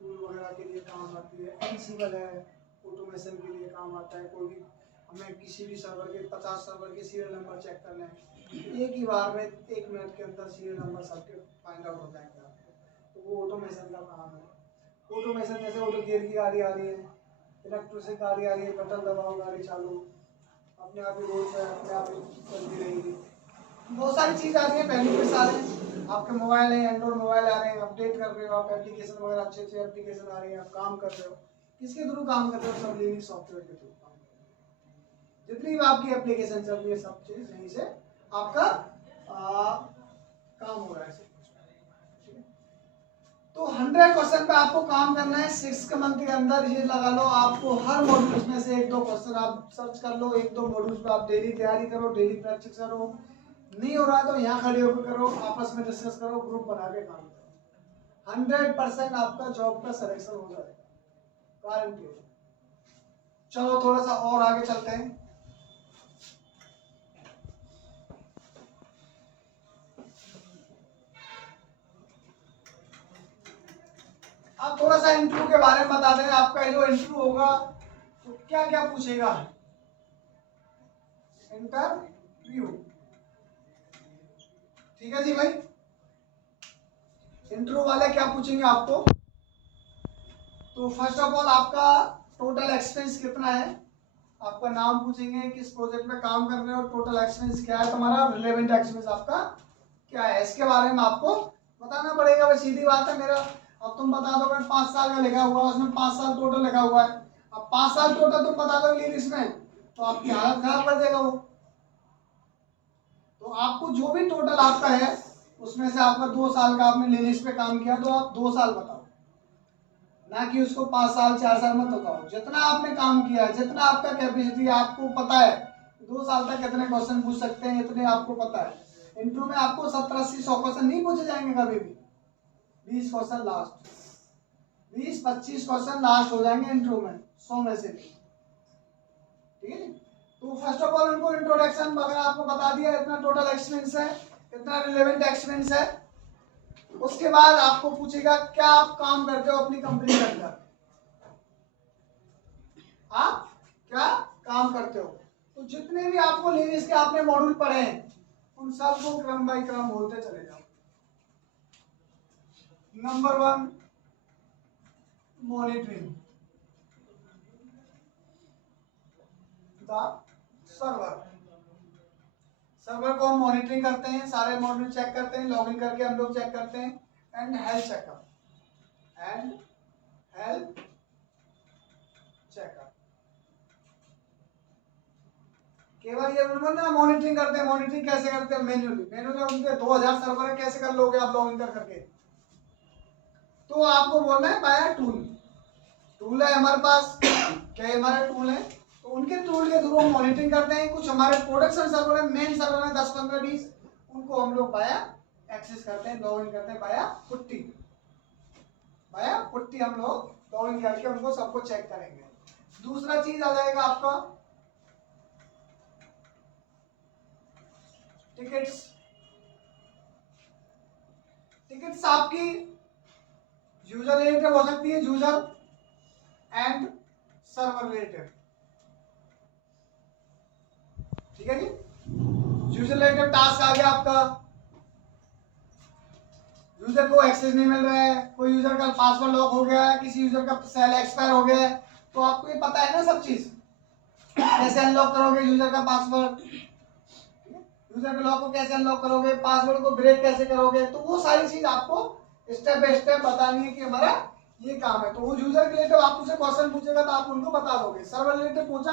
टूल वगैरह के लिए काम आती है, एनसिबल है, ऑटोमेशन के लिए काम आता है। कोई भी हमें किसी भी सर्वर के 50 सर्वर के सीरियल नंबर चेक करना है, एक ही बार में 1 मिनट के अंदर सीरियल नंबर सबके फाइंड आउट हो जाएंगे आपको, तो वो ऑटोमेशन का काम है। ऑटोमेशन जैसे ऑटो गियर की गाड़ी आ रही है, इलेक्ट्रिक गाड़ी आ रही है, बटन दबाओ गाड़ी चालू, अपने आप ही रोड पर अपने आप ही चलती रहेगी। बहुत सारी चीज आ रही है, बेनिफिट्स आ रहे हैं। आपके मोबाइल है, एंड्रॉइड मोबाइल आ रहे हैं, अपडेट कर रहे हो आप, एप्लीकेशन वगैरह अच्छे एप्लीकेशन आ रही है, आप काम कर रहे हो। किसके थ्रू काम कर रहे हो? सब लिविंग सॉफ्टवेयर के थ्रू काम कर रहे हो। जितनी भी आपकी एप्लीकेशन चल रही है सब चीज यहीं से आपका काम हो रहा है। तो 100 क्वेश्चन पे आपको काम करना है 6 मंथ के अंदर। ये लगा लो आपको हर मॉड्यूल में से 1-2 क्वेश्चन आप सर्च कर लो, 1-2 मॉड्यूल पे आप डेली तैयारी करो, डेली प्रैक्टिस करो। नहीं हो रहा तो यहाँ खड़े होकर करो, आपस में डिस्कस करो, ग्रुप बना के काम करो। 100% आपका जॉब का सिलेक्शन हो जाएगा, गारंटी है। चलो थोड़ा सा और आगे चलते हैं। आप थोड़ा सा इंटरव्यू के बारे में बता दें। आपका जो इंटरव्यू होगा तो क्या क्या पूछेगा? इंटरव्यू, ठीक है जी भाई। इंटरव्यू वाले क्या पूछेंगे आपको? तो फर्स्ट ऑफ ऑल आपका टोटल एक्सपेंस कितना है, आपका नाम पूछेंगे, किस प्रोजेक्ट में काम कर रहे हो, टोटल एक्सपीरियंस क्या है तुम्हारा, रिलेवेंट एक्सपीरियंस आपका क्या है, इसके बारे में आपको बताना पड़ेगा। बस सीधी बात है। मेरा अब तुम बता दो 5 साल का लिखा हुआ है, उसमें 5 साल टोटल लिखा हुआ है, अब 5 साल टोटल तुम बता दो इसमें, तो आपकी हालत खराब कर देगा वो। तो आपको जो भी टोटल आपका है उसमें से आपका 2 साल का आपने लिस्ट पे काम किया तो आप 2 साल बताओ, ना कि उसको 5 साल 4 साल मत बताओ। जितना आपने काम किया है, जितना आपका कैपेसिटी आपको पता है, 2 साल तक कितने क्वेश्चन पूछ सकते हैं इतने आपको पता है। इंटरव्यू में आपको 70 80 100 क्वेश्चन नहीं पूछे जाएंगे कभी भी, 20 क्वेश्चन लास्ट, 20 25 क्वेश्चन लास्ट हो जाएंगे इंटरव्यू में 100 में से भी। ठीक है। तो फर्स्ट ऑफ ऑल उनको इंट्रोडक्शन वगैरह आपको बता दिया, इतना टोटल एक्सपीरियंस है, इतना रिलेवेंट एक्सपीरियंस है। उसके बाद आपको पूछेगा क्या आप काम करते हो अपनी कंपनी के अंदर, आप क्या काम करते हो। तो जितने भी आपको लेडीज के आपने मॉड्यूल पढ़े हैं उन सबको क्रम बाय क्रम बोलते चले जाओ। Number 1 monitoring the server. Server को हम मॉनिटरिंग करते हैं, सारे मॉड्यूल चेक करते हैं, लॉगिन करके हम लोग चेक करते हैं। And health checkup, and health checkup. केवल ये बोल ना मॉनिटरिंग करते हैं, मॉनिटरिंग कैसे करते हैं, मैन्युअली उनके 2000 सर्वर है, कैसे कर लोगे आप लॉगिन कर करके। तो आपको बोलना है बाय टूल है हमारे पास, क्या हमारे टूल है, तो उनके टूल के थ्रू हम मॉनिटरिंग करते हैं। कुछ हमारे प्रोडक्शन सर्वर है, मेन सर्वर है 10 15 20, उनको हम लोग बाया एक्सेस करते हैं, लॉगिन करते हैं बाया पुट्टी हम लोग लॉगिन करके उनको सबको चेक करेंगे। दूसरा चीज आ जाएगा आपका टिकट्स आपकी यूजर रिलेटेड हो सकती है, यूजर एंड सर्वर रिलेटेड। ठीक है जी। यूजर रिलेटेड टास्क आ गया आपका, यूजर को एक्सेस नहीं मिल रहा है, कोई यूजर का पासवर्ड लॉक हो गया है, किसी यूजर का सेल एक्सपायर हो गया है, तो आपको ये पता है ना सब चीज, कैसे अनलॉक करोगे यूजर का पासवर्ड, यूजर के लॉक को कैसे अनलॉक करोगे, पासवर्ड को ब्रेक कैसे करोगे, तो वो सारी चीज आपको स्टेप बाय स्टेप बतानी है कि हमारा ये काम है। तो वो यूजर के रिलेटेड आपसे क्वेश्चन पूछेगा तो आप उनको बता दोगे। सर्वर रिलेटेड पूछा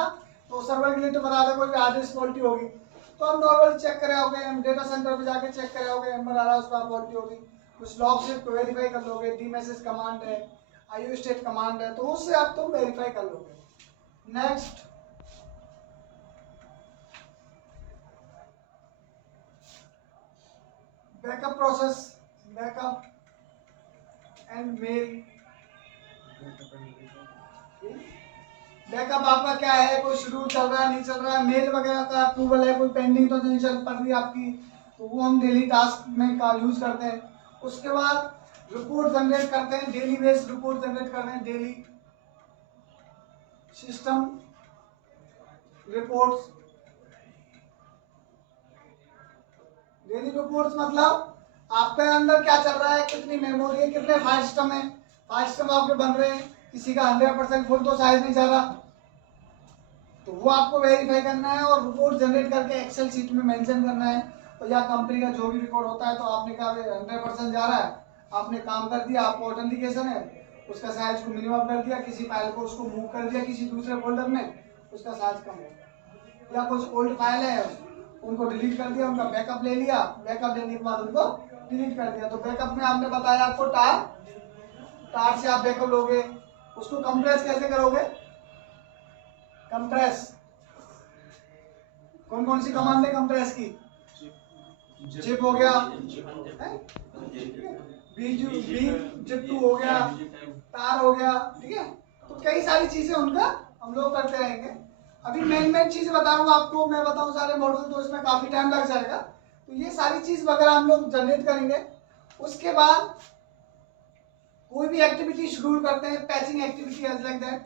तो सर्वर के रिलेटेड बता दोगे कि एड्रेस फॉल्टी होगी, तो हम नॉर्मली चेक करे होगे, हम डेटा सेंटर पे जाके चेक करे होगे, नंबर आ रहा है उस पर फॉल्टी होगी, कुछ लॉग से वेरीफाई कर लोगे, डी मैसेज कमांड है, आईओ स्टेट कमांड है, तो उससे आप तुम वेरीफाई कर लोगे। Next backup process, backup and mail. Backup आपका क्या है, कोई शेड्यूल चल रहा है नहीं चल रहा है, मेल वगैरह का अप्रूवल है, कोई पेंडिंग तो नहीं चल पड़ रही आपकी, तो वो हम डेली टास्क में का यूज करते हैं। उसके बाद रिपोर्ट जनरेट करते हैं, डेली बेस्ड रिपोर्ट जनरेट करते हैं, daily system reports. Daily reports मतलब आपके अंदर क्या चल रहा है, कितनी मेमोरी है, कितने फाइल सिस्टम है, फाइल सिस्टम आपके बन रहे हैं, किसी का 100% फुल तो शायद नहीं जा रहा, तो वो आपको वेरीफाई करना है और रिपोर्ट जनरेट करके एक्सेल शीट में मेंशन करना है। तो या कंपनी का जो भी रिकॉर्ड होता है, तो आपने कहा 100% जा रहा है, आपने काम कर दिया, आपको ऑथेंटिकेशन है, उसका साइज को मिनिमम कर दिया, किसी फाइल को उसको मूव कर दिया किसी दूसरे फोल्डर में, उसका साइज कम हो गया, या कुछ ओल्ड फाइल है उनको डिलीट कर दिया, उनका बैकअप ले लिया, बैकअप लेने के बाद उनको डिलीट कर दिया। तो बैकअप में आपने बताया आपको टार से आप बैकअप लोगे, उसको कंप्रेस कैसे करोगे, कंप्रेस कौन कौन सी कमांड है कंप्रेस की, जिप हो गया, जिप2 हो गया, तार हो गया, ठीक है। तो कई सारी चीजें उनका हम लोग करते रहेंगे। अभी मेन चीज बता रहा हूँ आपको, मैं बताऊँ सारे मॉड्यूल तो इसमें काफी टाइम लग जाएगा, तो ये सारी चीज वगैरह हम लोग जनरेट करेंगे। उसके बाद कोई भी एक्टिविटी शेड्यूल करते हैं, patching activity as like that,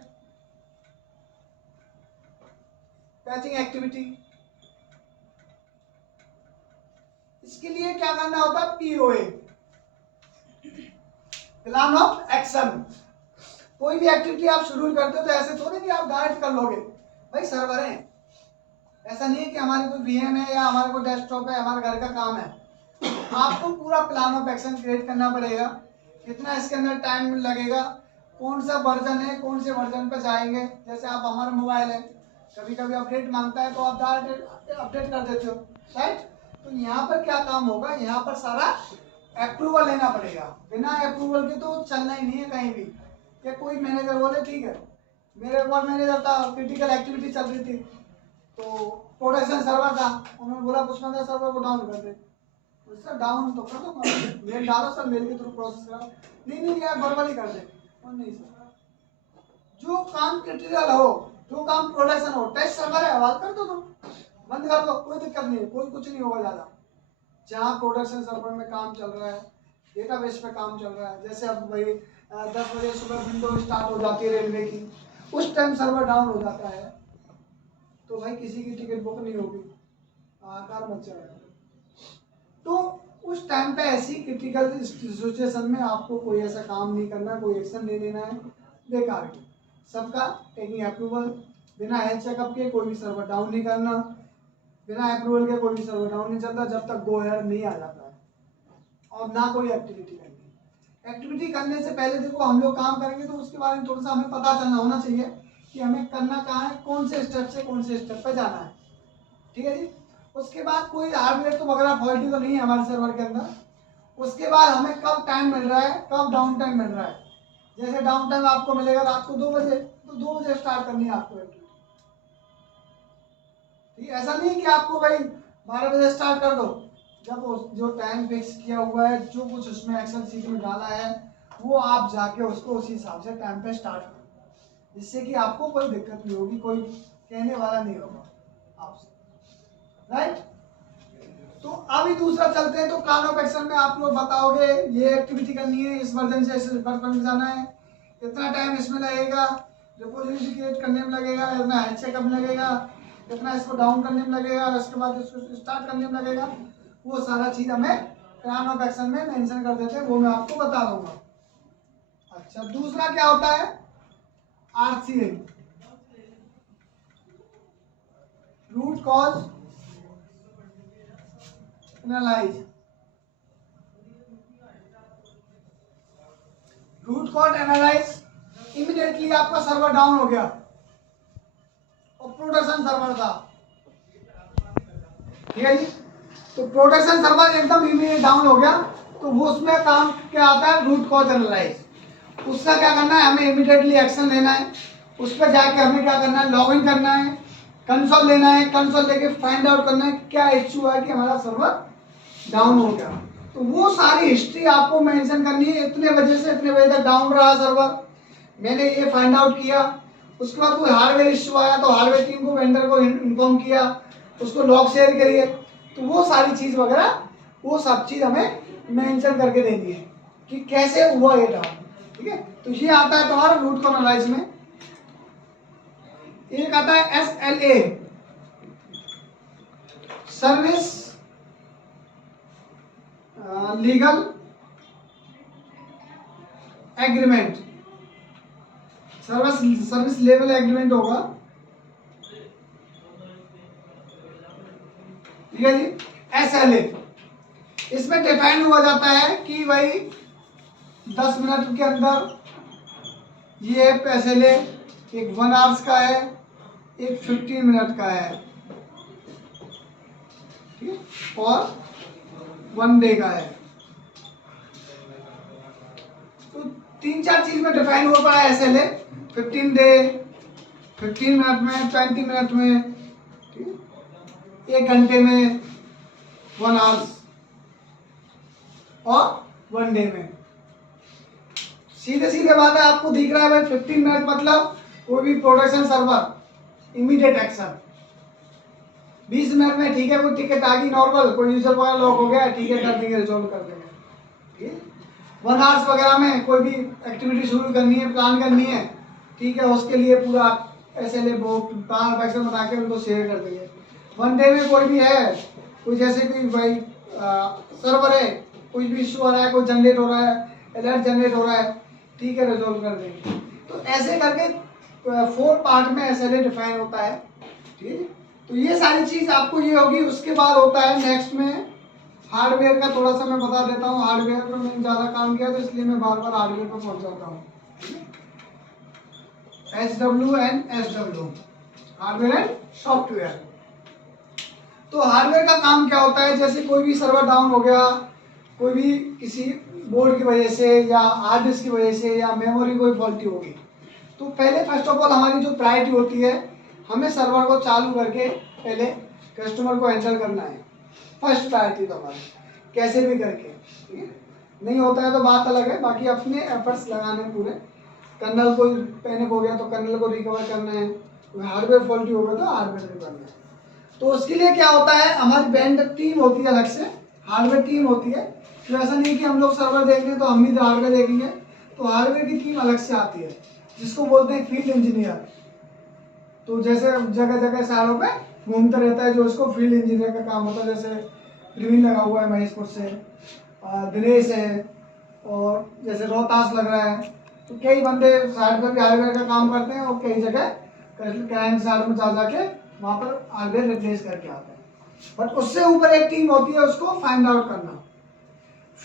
patching activity, इसके लिए क्या करना होता है, पीओए, प्लान ऑफ एक्शन। कोई भी एक्टिविटी आप शेड्यूल करते हो तो ऐसे थोड़ी कि आप डायरेक्ट कर लोगे, भाई सर्वर है, ऐसा नहीं है कि हमारे कोई वीएम है या हमारे को डेस्कटॉप है, हमारे घर का काम है। आपको पूरा प्लान ऑफ एक्शन क्रिएट करना पड़ेगा, कितना इसके अंदर टाइम लगेगा, कौन सा वर्जन है, कौन से वर्जन पे जाएंगे। जैसे आप हमारा मोबाइल है, कभी कभी अपडेट मांगता है तो आप डायरेक्ट अपडेट कर देते हो, राइट। तो यहाँ पर क्या काम होगा, यहाँ पर सारा अप्रूवल लेना पड़ेगा। बिना अप्रूवल के तो चलना ही नहीं है कहीं भी। या कोई मैनेजर बोले ठीक है, मेरे ऊपर मैनेजर था, क्रिटिकल एक्टिविटी चल रही थी, तो प्रोडक्शन सर्वर था, उन्होंने बोला पुष्पेंद्र सर्वर को डाउन कर दे। सर डाउन तो कर दो, मेल डालो सर, मेल के थ्रू प्रोसेस करो। नहीं यार वर्बली कर दे। और नहीं सर, जो काम क्रिटिकल हो, जो काम प्रोडक्शन हो, टेस्ट सर्वर है आवाज कर दो, तुम बंद कर दो, कोई दिक्कत नहीं है, कोई कुछ नहीं होगा ज्यादा। जहाँ प्रोडक्शन सर्वर में काम चल रहा है, डेटाबेस पे काम चल रहा है, जैसे अब भाई 10 बजे सुबह विंडो स्टार्ट हो जाती है रेलवे की, उस टाइम सर्वर डाउन हो जाता है, तो भाई किसी की टिकट बुक नहीं होगी, आकार मच जाएगा। तो उस टाइम पे ऐसी क्रिटिकल सिचुएशन में आपको कोई ऐसा काम नहीं करना, कोई एक्शन नहीं लेना है बेकार की। सबका टेकिंग अप्रूवल, बिना हेल्थ चेकअप के कोई भी सर्वर डाउन नहीं करना, बिना अप्रूवल के कोई भी सर्वर डाउन नहीं चलता जब तक गो हेड नहीं आ जाता है। और ना कोई एक्टिविटी करनी। एक्टिविटी करने से पहले देखो हम लोग काम करेंगे तो उसके बारे में थोड़ा सा हमें पता चलना होना चाहिए कि हमें करना कहाँ है, कौन से स्टेप से कौन से स्टेप पे जाना है, ठीक है जी। उसके बाद कोई हार्डवेयर तो वगैरह फॉल्टी तो नहीं है हमारे सर्वर के अंदर। उसके बाद हमें कब टाइम मिल रहा है, कब डाउन टाइम मिल रहा है। जैसे डाउन टाइम आपको मिलेगा रात को 2 बजे, तो 2 बजे स्टार्ट करनी है आपको एक्टिविटी, ठीक है। ऐसा नहीं कि आपको भाई 12 बजे स्टार्ट कर दो, जब जो टाइम फिक्स किया हुआ है, जो कुछ उसमें एक्सेल सीट में डाला है, वो आप जाके उसको उसी हिसाब से टाइम पे स्टार्ट करो, जिससे कि आपको कोई दिक्कत नहीं होगी, कोई कहने वाला नहीं होगा आपसे, राइट। तो अभी दूसरा चलते हैं। तो प्लान ऑफ एक्शन में आप लोग बताओगे ये एक्टिविटी करनी है, इस वर्जन से इस वर्जन में जाना है, इतना टाइम इसमें लगेगा, रिपोजिटरी क्रिएट करने में लगेगा, इतना हेल्थ चेकअप लगेगा, इतना इसको डाउन करने में लगेगा, उसके बाद इसको स्टार्ट करने में लगेगा। वो सारा चीज हमें प्लान ऑफ एक्शन में मेंशन कर देते हैं, वो मैं आपको बता दूंगा। अच्छा, दूसरा क्या होता है, RCA, root cause analyse. Root cause analyse, immediately आपका सर्वर डाउन हो गया और प्रोडक्शन सर्वर था, ठीक है जी। तो प्रोडक्शन सर्वर एकदम इमीडिएट डाउन हो गया, तो वो उसमें काम क्या आता है, रूट कॉज एनालाइज। उसका क्या करना है, हमें इमीडिएटली एक्शन लेना है। उस पर जाके हमें क्या करना है, लॉग इन करना है, कंसोल लेना है, कंसोल लेके फाइंड आउट करना है क्या इश्यू है कि हमारा सर्वर डाउन हो गया। तो वो सारी हिस्ट्री आपको मेंशन करनी है, इतने बजे से इतने बजे तक डाउन रहा सर्वर, मैंने ये फाइंड आउट किया। उसके बाद कोई हार्डवेयर इश्यू आया तो हार्डवेयर टीम को, वेंडर को इन्फॉर्म किया, उसको लॉग शेयर करिए। तो वो सारी चीज वगैरह, वो सब चीज हमें मेंशन करके देनी है कि कैसे हुआ ये डाउन, ठीक है। तो ये आता है तुम्हारा रूट कॉज एनालाइज में। एक आता है SLA, service legal agreement, service level agreement होगा, ठीक है जी। SLA, इसमें डिफाइन हुआ जाता है कि भाई 10 मिनट के अंदर ये SLA एक 1 आवर्स का है, एक 15 मिनट का है, ठीक है, और 1 डे का है। तो 3-4 चीज में डिफाइन हो पड़ा है SLA, 15 डे, 15 मिनट में, 20 मिनट में, ठीक है, 1 घंटे में, 1 आवर्स और 1 डे में। सीधे सीधे बात है, आपको दिख रहा है भाई 15 मिनट मतलब कोई भी production server immediate action. 20 minute में ठीक है, कोई टिकट आ गई नॉर्मल, कोई यूजर वगैरह लॉक हो गया, ठीक है, कर देंगे, रिजॉल्व कर देंगे, ठीक है। 1 आवर्स वगैरह में कोई भी एक्टिविटी शुरू करनी है, प्लान करनी है, ठीक है, उसके लिए पूरा SLA प्लान ऑफ एक्शन बना के उनको शेयर कर देंगे। 1 डे में कोई भी है, कोई जैसे कि भाई सर्वर है, कुछ भी इशू आ रहा है, कोई जनरेट हो रहा है, अलर्ट जनरेट हो रहा है, ठीक है, रिजॉल्व कर देंगे। तो ऐसे करके 4 पार्ट में SLA डिफाइन होता है। ठीक है, तो ये सारी चीज़ आपको ये होगी। उसके बाद होता है नेक्स्ट में हार्डवेयर का, थोड़ा सा मैं बता देता हूँ। हार्डवेयर पर मैंने ज़्यादा काम किया तो इसलिए मैं बार बार हार्डवेयर पर पहुँच जाता हूँ। HW and SW, hardware and software. तो हार्डवेयर का काम क्या होता है, जैसे कोई भी सर्वर डाउन हो गया, कोई भी किसी बोर्ड की वजह से या हार्ड डिस्क की वजह से या मेमोरी कोई फॉल्टी होगी, तो पहले फर्स्ट ऑफ ऑल हमारी जो प्रायोरिटी होती है, हमें सर्वर को चालू करके पहले कस्टमर को आंसर करना है। फर्स्ट प्रायोरिटी तो हमारी, कैसे भी करके। ठीक है, नहीं होता है तो बात अलग है, बाकी अपने एफर्ट्स लगाने पूरे। कर्नल को पैनिक हो गया तो कर्नल को रिकवर करना है, हार्डवेयर फॉल्टी हो गया तो हार्डवेयर रिकवर करना है। तो उसके लिए क्या होता है, हमारी बैंड टीम होती है अलग से, हार्डवेयर टीम होती है। तो ऐसा नहीं कि हम लोग सर्वर देख रहे हैं तो हम भी हार्डवेयर देखेंगे, तो हार्डवेयर की टीम अलग से आती है जिसको बोलते हैं फील्ड इंजीनियर। तो जैसे जगह जगह शहरों पे घूमता रहता है जो उसको फील्ड इंजीनियर का काम होता है। जैसे प्रवीण लगा हुआ है महेशपुर से, दिनेश है, और जैसे रोहतास लग रहा है। तो कई बंदे साइड पर भी हार्डवेयर का काम करते हैं और कई जगह क्लाइंट साइड में जा जाके वहाँ पर हार्डवेयर रिप्लेस करके आते हैं। बट उससे ऊपर एक टीम होती है, उसको फाइंड आउट करना।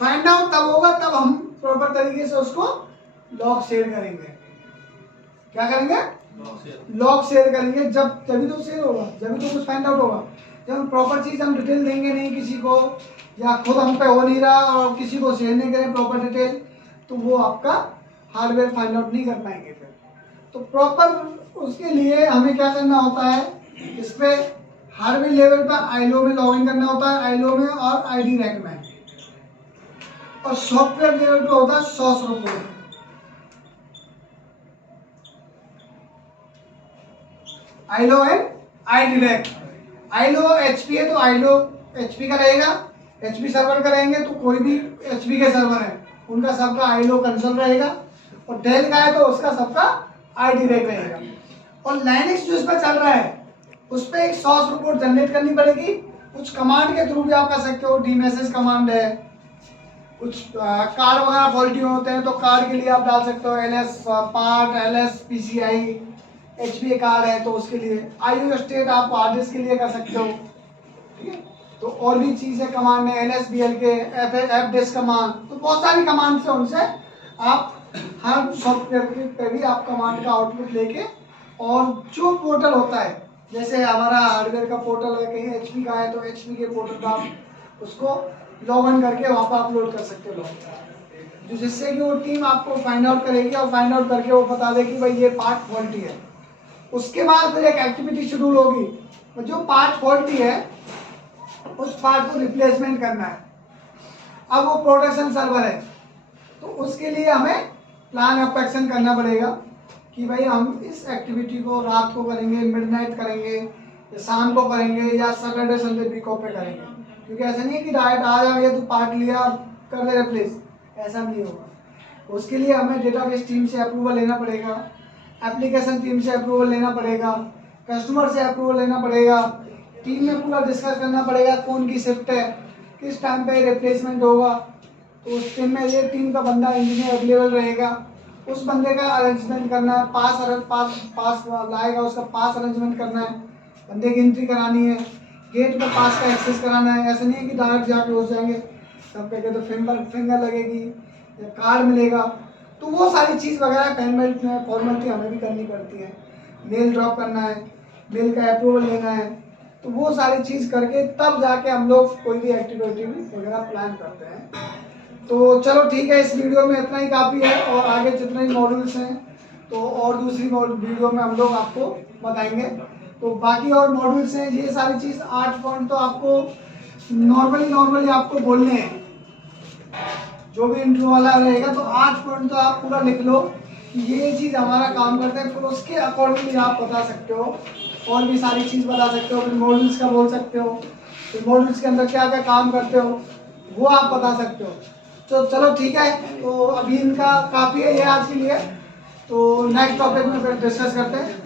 फाइंड आउट तब होगा तब हम प्रॉपर तरीके से उसको लॉग शेयर करेंगे। क्या करेंगे? लॉग शेयर करेंगे। जब तभी तो शेयर होगा, जब तो कुछ फाइंड आउट होगा। जब हम प्रॉपर चीज़ हम डिटेल देंगे नहीं किसी को, या खुद हम पे हो नहीं रहा और किसी को शेयर नहीं करें प्रॉपर डिटेल, तो वो आपका हार्डवेयर फाइंड आउट नहीं कर पाएंगे फिर। तो प्रॉपर उसके लिए हमें क्या करना होता है, इस पे हार्डवेयर लेवल पर आईलो में लॉगिन करना होता है, आईलो में और आईडी रैक में। और सॉफ्टवेयर लेवल पे होता है source report. ILO and ID rack. ILO HP है तो आईलो एचपी का रहेगा, एचपी सर्वर का रहेंगे तो कोई भी एचपी के सर्वर है उनका सबका आईलो कंसोल रहेगा, और डेल का है तो उसका सबका आईडी रैक रहेगा। और लाइनक्स जो इस पर चल रहा है उस पर एक सोर्स रिपोर्ट जनरेट करनी पड़ेगी। कुछ कमांड के थ्रू भी आप कर सकते हो, डीमेसेज कमांड है। कुछ कार्ड वगैरह फॉल्टी होते हैं तो कार्ड के लिए आप डाल सकते हो LS part, LS PCI. HP card है तो उसके लिए आईओ स्टेट आप हार्ड डिस्क के लिए कर सकते हो। ठीक है, तो और भी चीज़ें कमांड है, एनएसबीएल के एफ डिस्क कमांड, तो बहुत सारी कमांड से उनसे आप हर सॉफ्टवेयर पे भी आप कमांड का आउटपुट लेके, और जो पोर्टल होता है, जैसे हमारा हार्डवेयर का पोर्टल है, कहीं एचपी का है तो एचपी के पोर्टल पर आप उसको लॉग इन करके वहाँ पर अपलोड कर सकते हो, जो जिससे कि वो टीम आपको फाइंड आउट करेगी और फाइंड आउट करके वो बता दे कि भाई ये पार्ट फॉल्टी है। उसके बाद फिर एक एक्टिविटी शेड्यूल होगी, जो पार्ट फॉल्टी है उस पार्ट को रिप्लेसमेंट करना है। अब वो प्रोडक्शन सर्वर है तो उसके लिए हमें प्लान ऑफ एक्शन करना पड़ेगा कि भाई हम इस एक्टिविटी को रात को करेंगे, मिडनाइट करेंगे, या शाम को करेंगे, या सैटरडे संडे वीक ऑफ पे करेंगे। क्योंकि ऐसा नहीं है कि डायरेक्ट आ जाएंगे तो पार्ट लिया और कर दे रिप्लेस, ऐसा नहीं होगा। उसके लिए हमें डेटाबेस टीम से अप्रूवल लेना पड़ेगा, एप्लीकेशन टीम से अप्रूवल लेना पड़ेगा, कस्टमर से अप्रूवल लेना पड़ेगा, टीम में पूरा डिस्कस करना पड़ेगा कौन की शिफ्ट है, किस टाइम पे रिप्लेसमेंट होगा। तो उस टीम में ये टीम का बंदा इंजीनियर अवेलेबल रहेगा, उस बंदे का अरेंजमेंट करना है, पास लाएगा उसका पास अरेंजमेंट करना है, बंदे की एंट्री करानी है, गेट पर पास का एक्सेस कराना है। ऐसा नहीं है कि डायरेक्ट जाके हो जाएंगे, सब कहेंगे तो फिंगर लगेगी या कार्ड मिलेगा। तो वो सारी चीज़ वगैरह पेमेंट में फॉर्मेलिटी हमें भी करनी पड़ती है, मेल ड्रॉप करना है, मेल का अप्रूवल लेना है। तो वो सारी चीज़ करके तब जाके हम लोग कोई भी एक्टिविटी वगैरह प्लान करते हैं। तो चलो ठीक है, इस वीडियो में इतना ही काफ़ी है, और आगे जितने भी मॉड्यूल्स हैं तो और दूसरी वीडियो में हम लोग आपको बताएंगे। तो बाकी और मॉड्यूल्स हैं, ये सारी चीज़ 8 पॉइंट तो आपको नॉर्मली आपको बोलने हैं, जो भी इंटरव्यू वाला रहेगा। तो 8 पॉइंट तो आप पूरा लिख लो कि ये चीज़ हमारा काम करते हैं, फिर उसके अकॉर्डिंगली आप बता सकते हो, और भी सारी चीज़ बता सकते हो। फिर मॉड्यूल्स का बोल सकते हो, फिर मॉड्यूल्स के अंदर क्या क्या काम करते हो वो आप बता सकते हो। तो चलो ठीक है, तो अभी इनका काफ़ी है ये आज के लिए। तो नेक्स्ट टॉपिक में फिर डिस्कस करते हैं।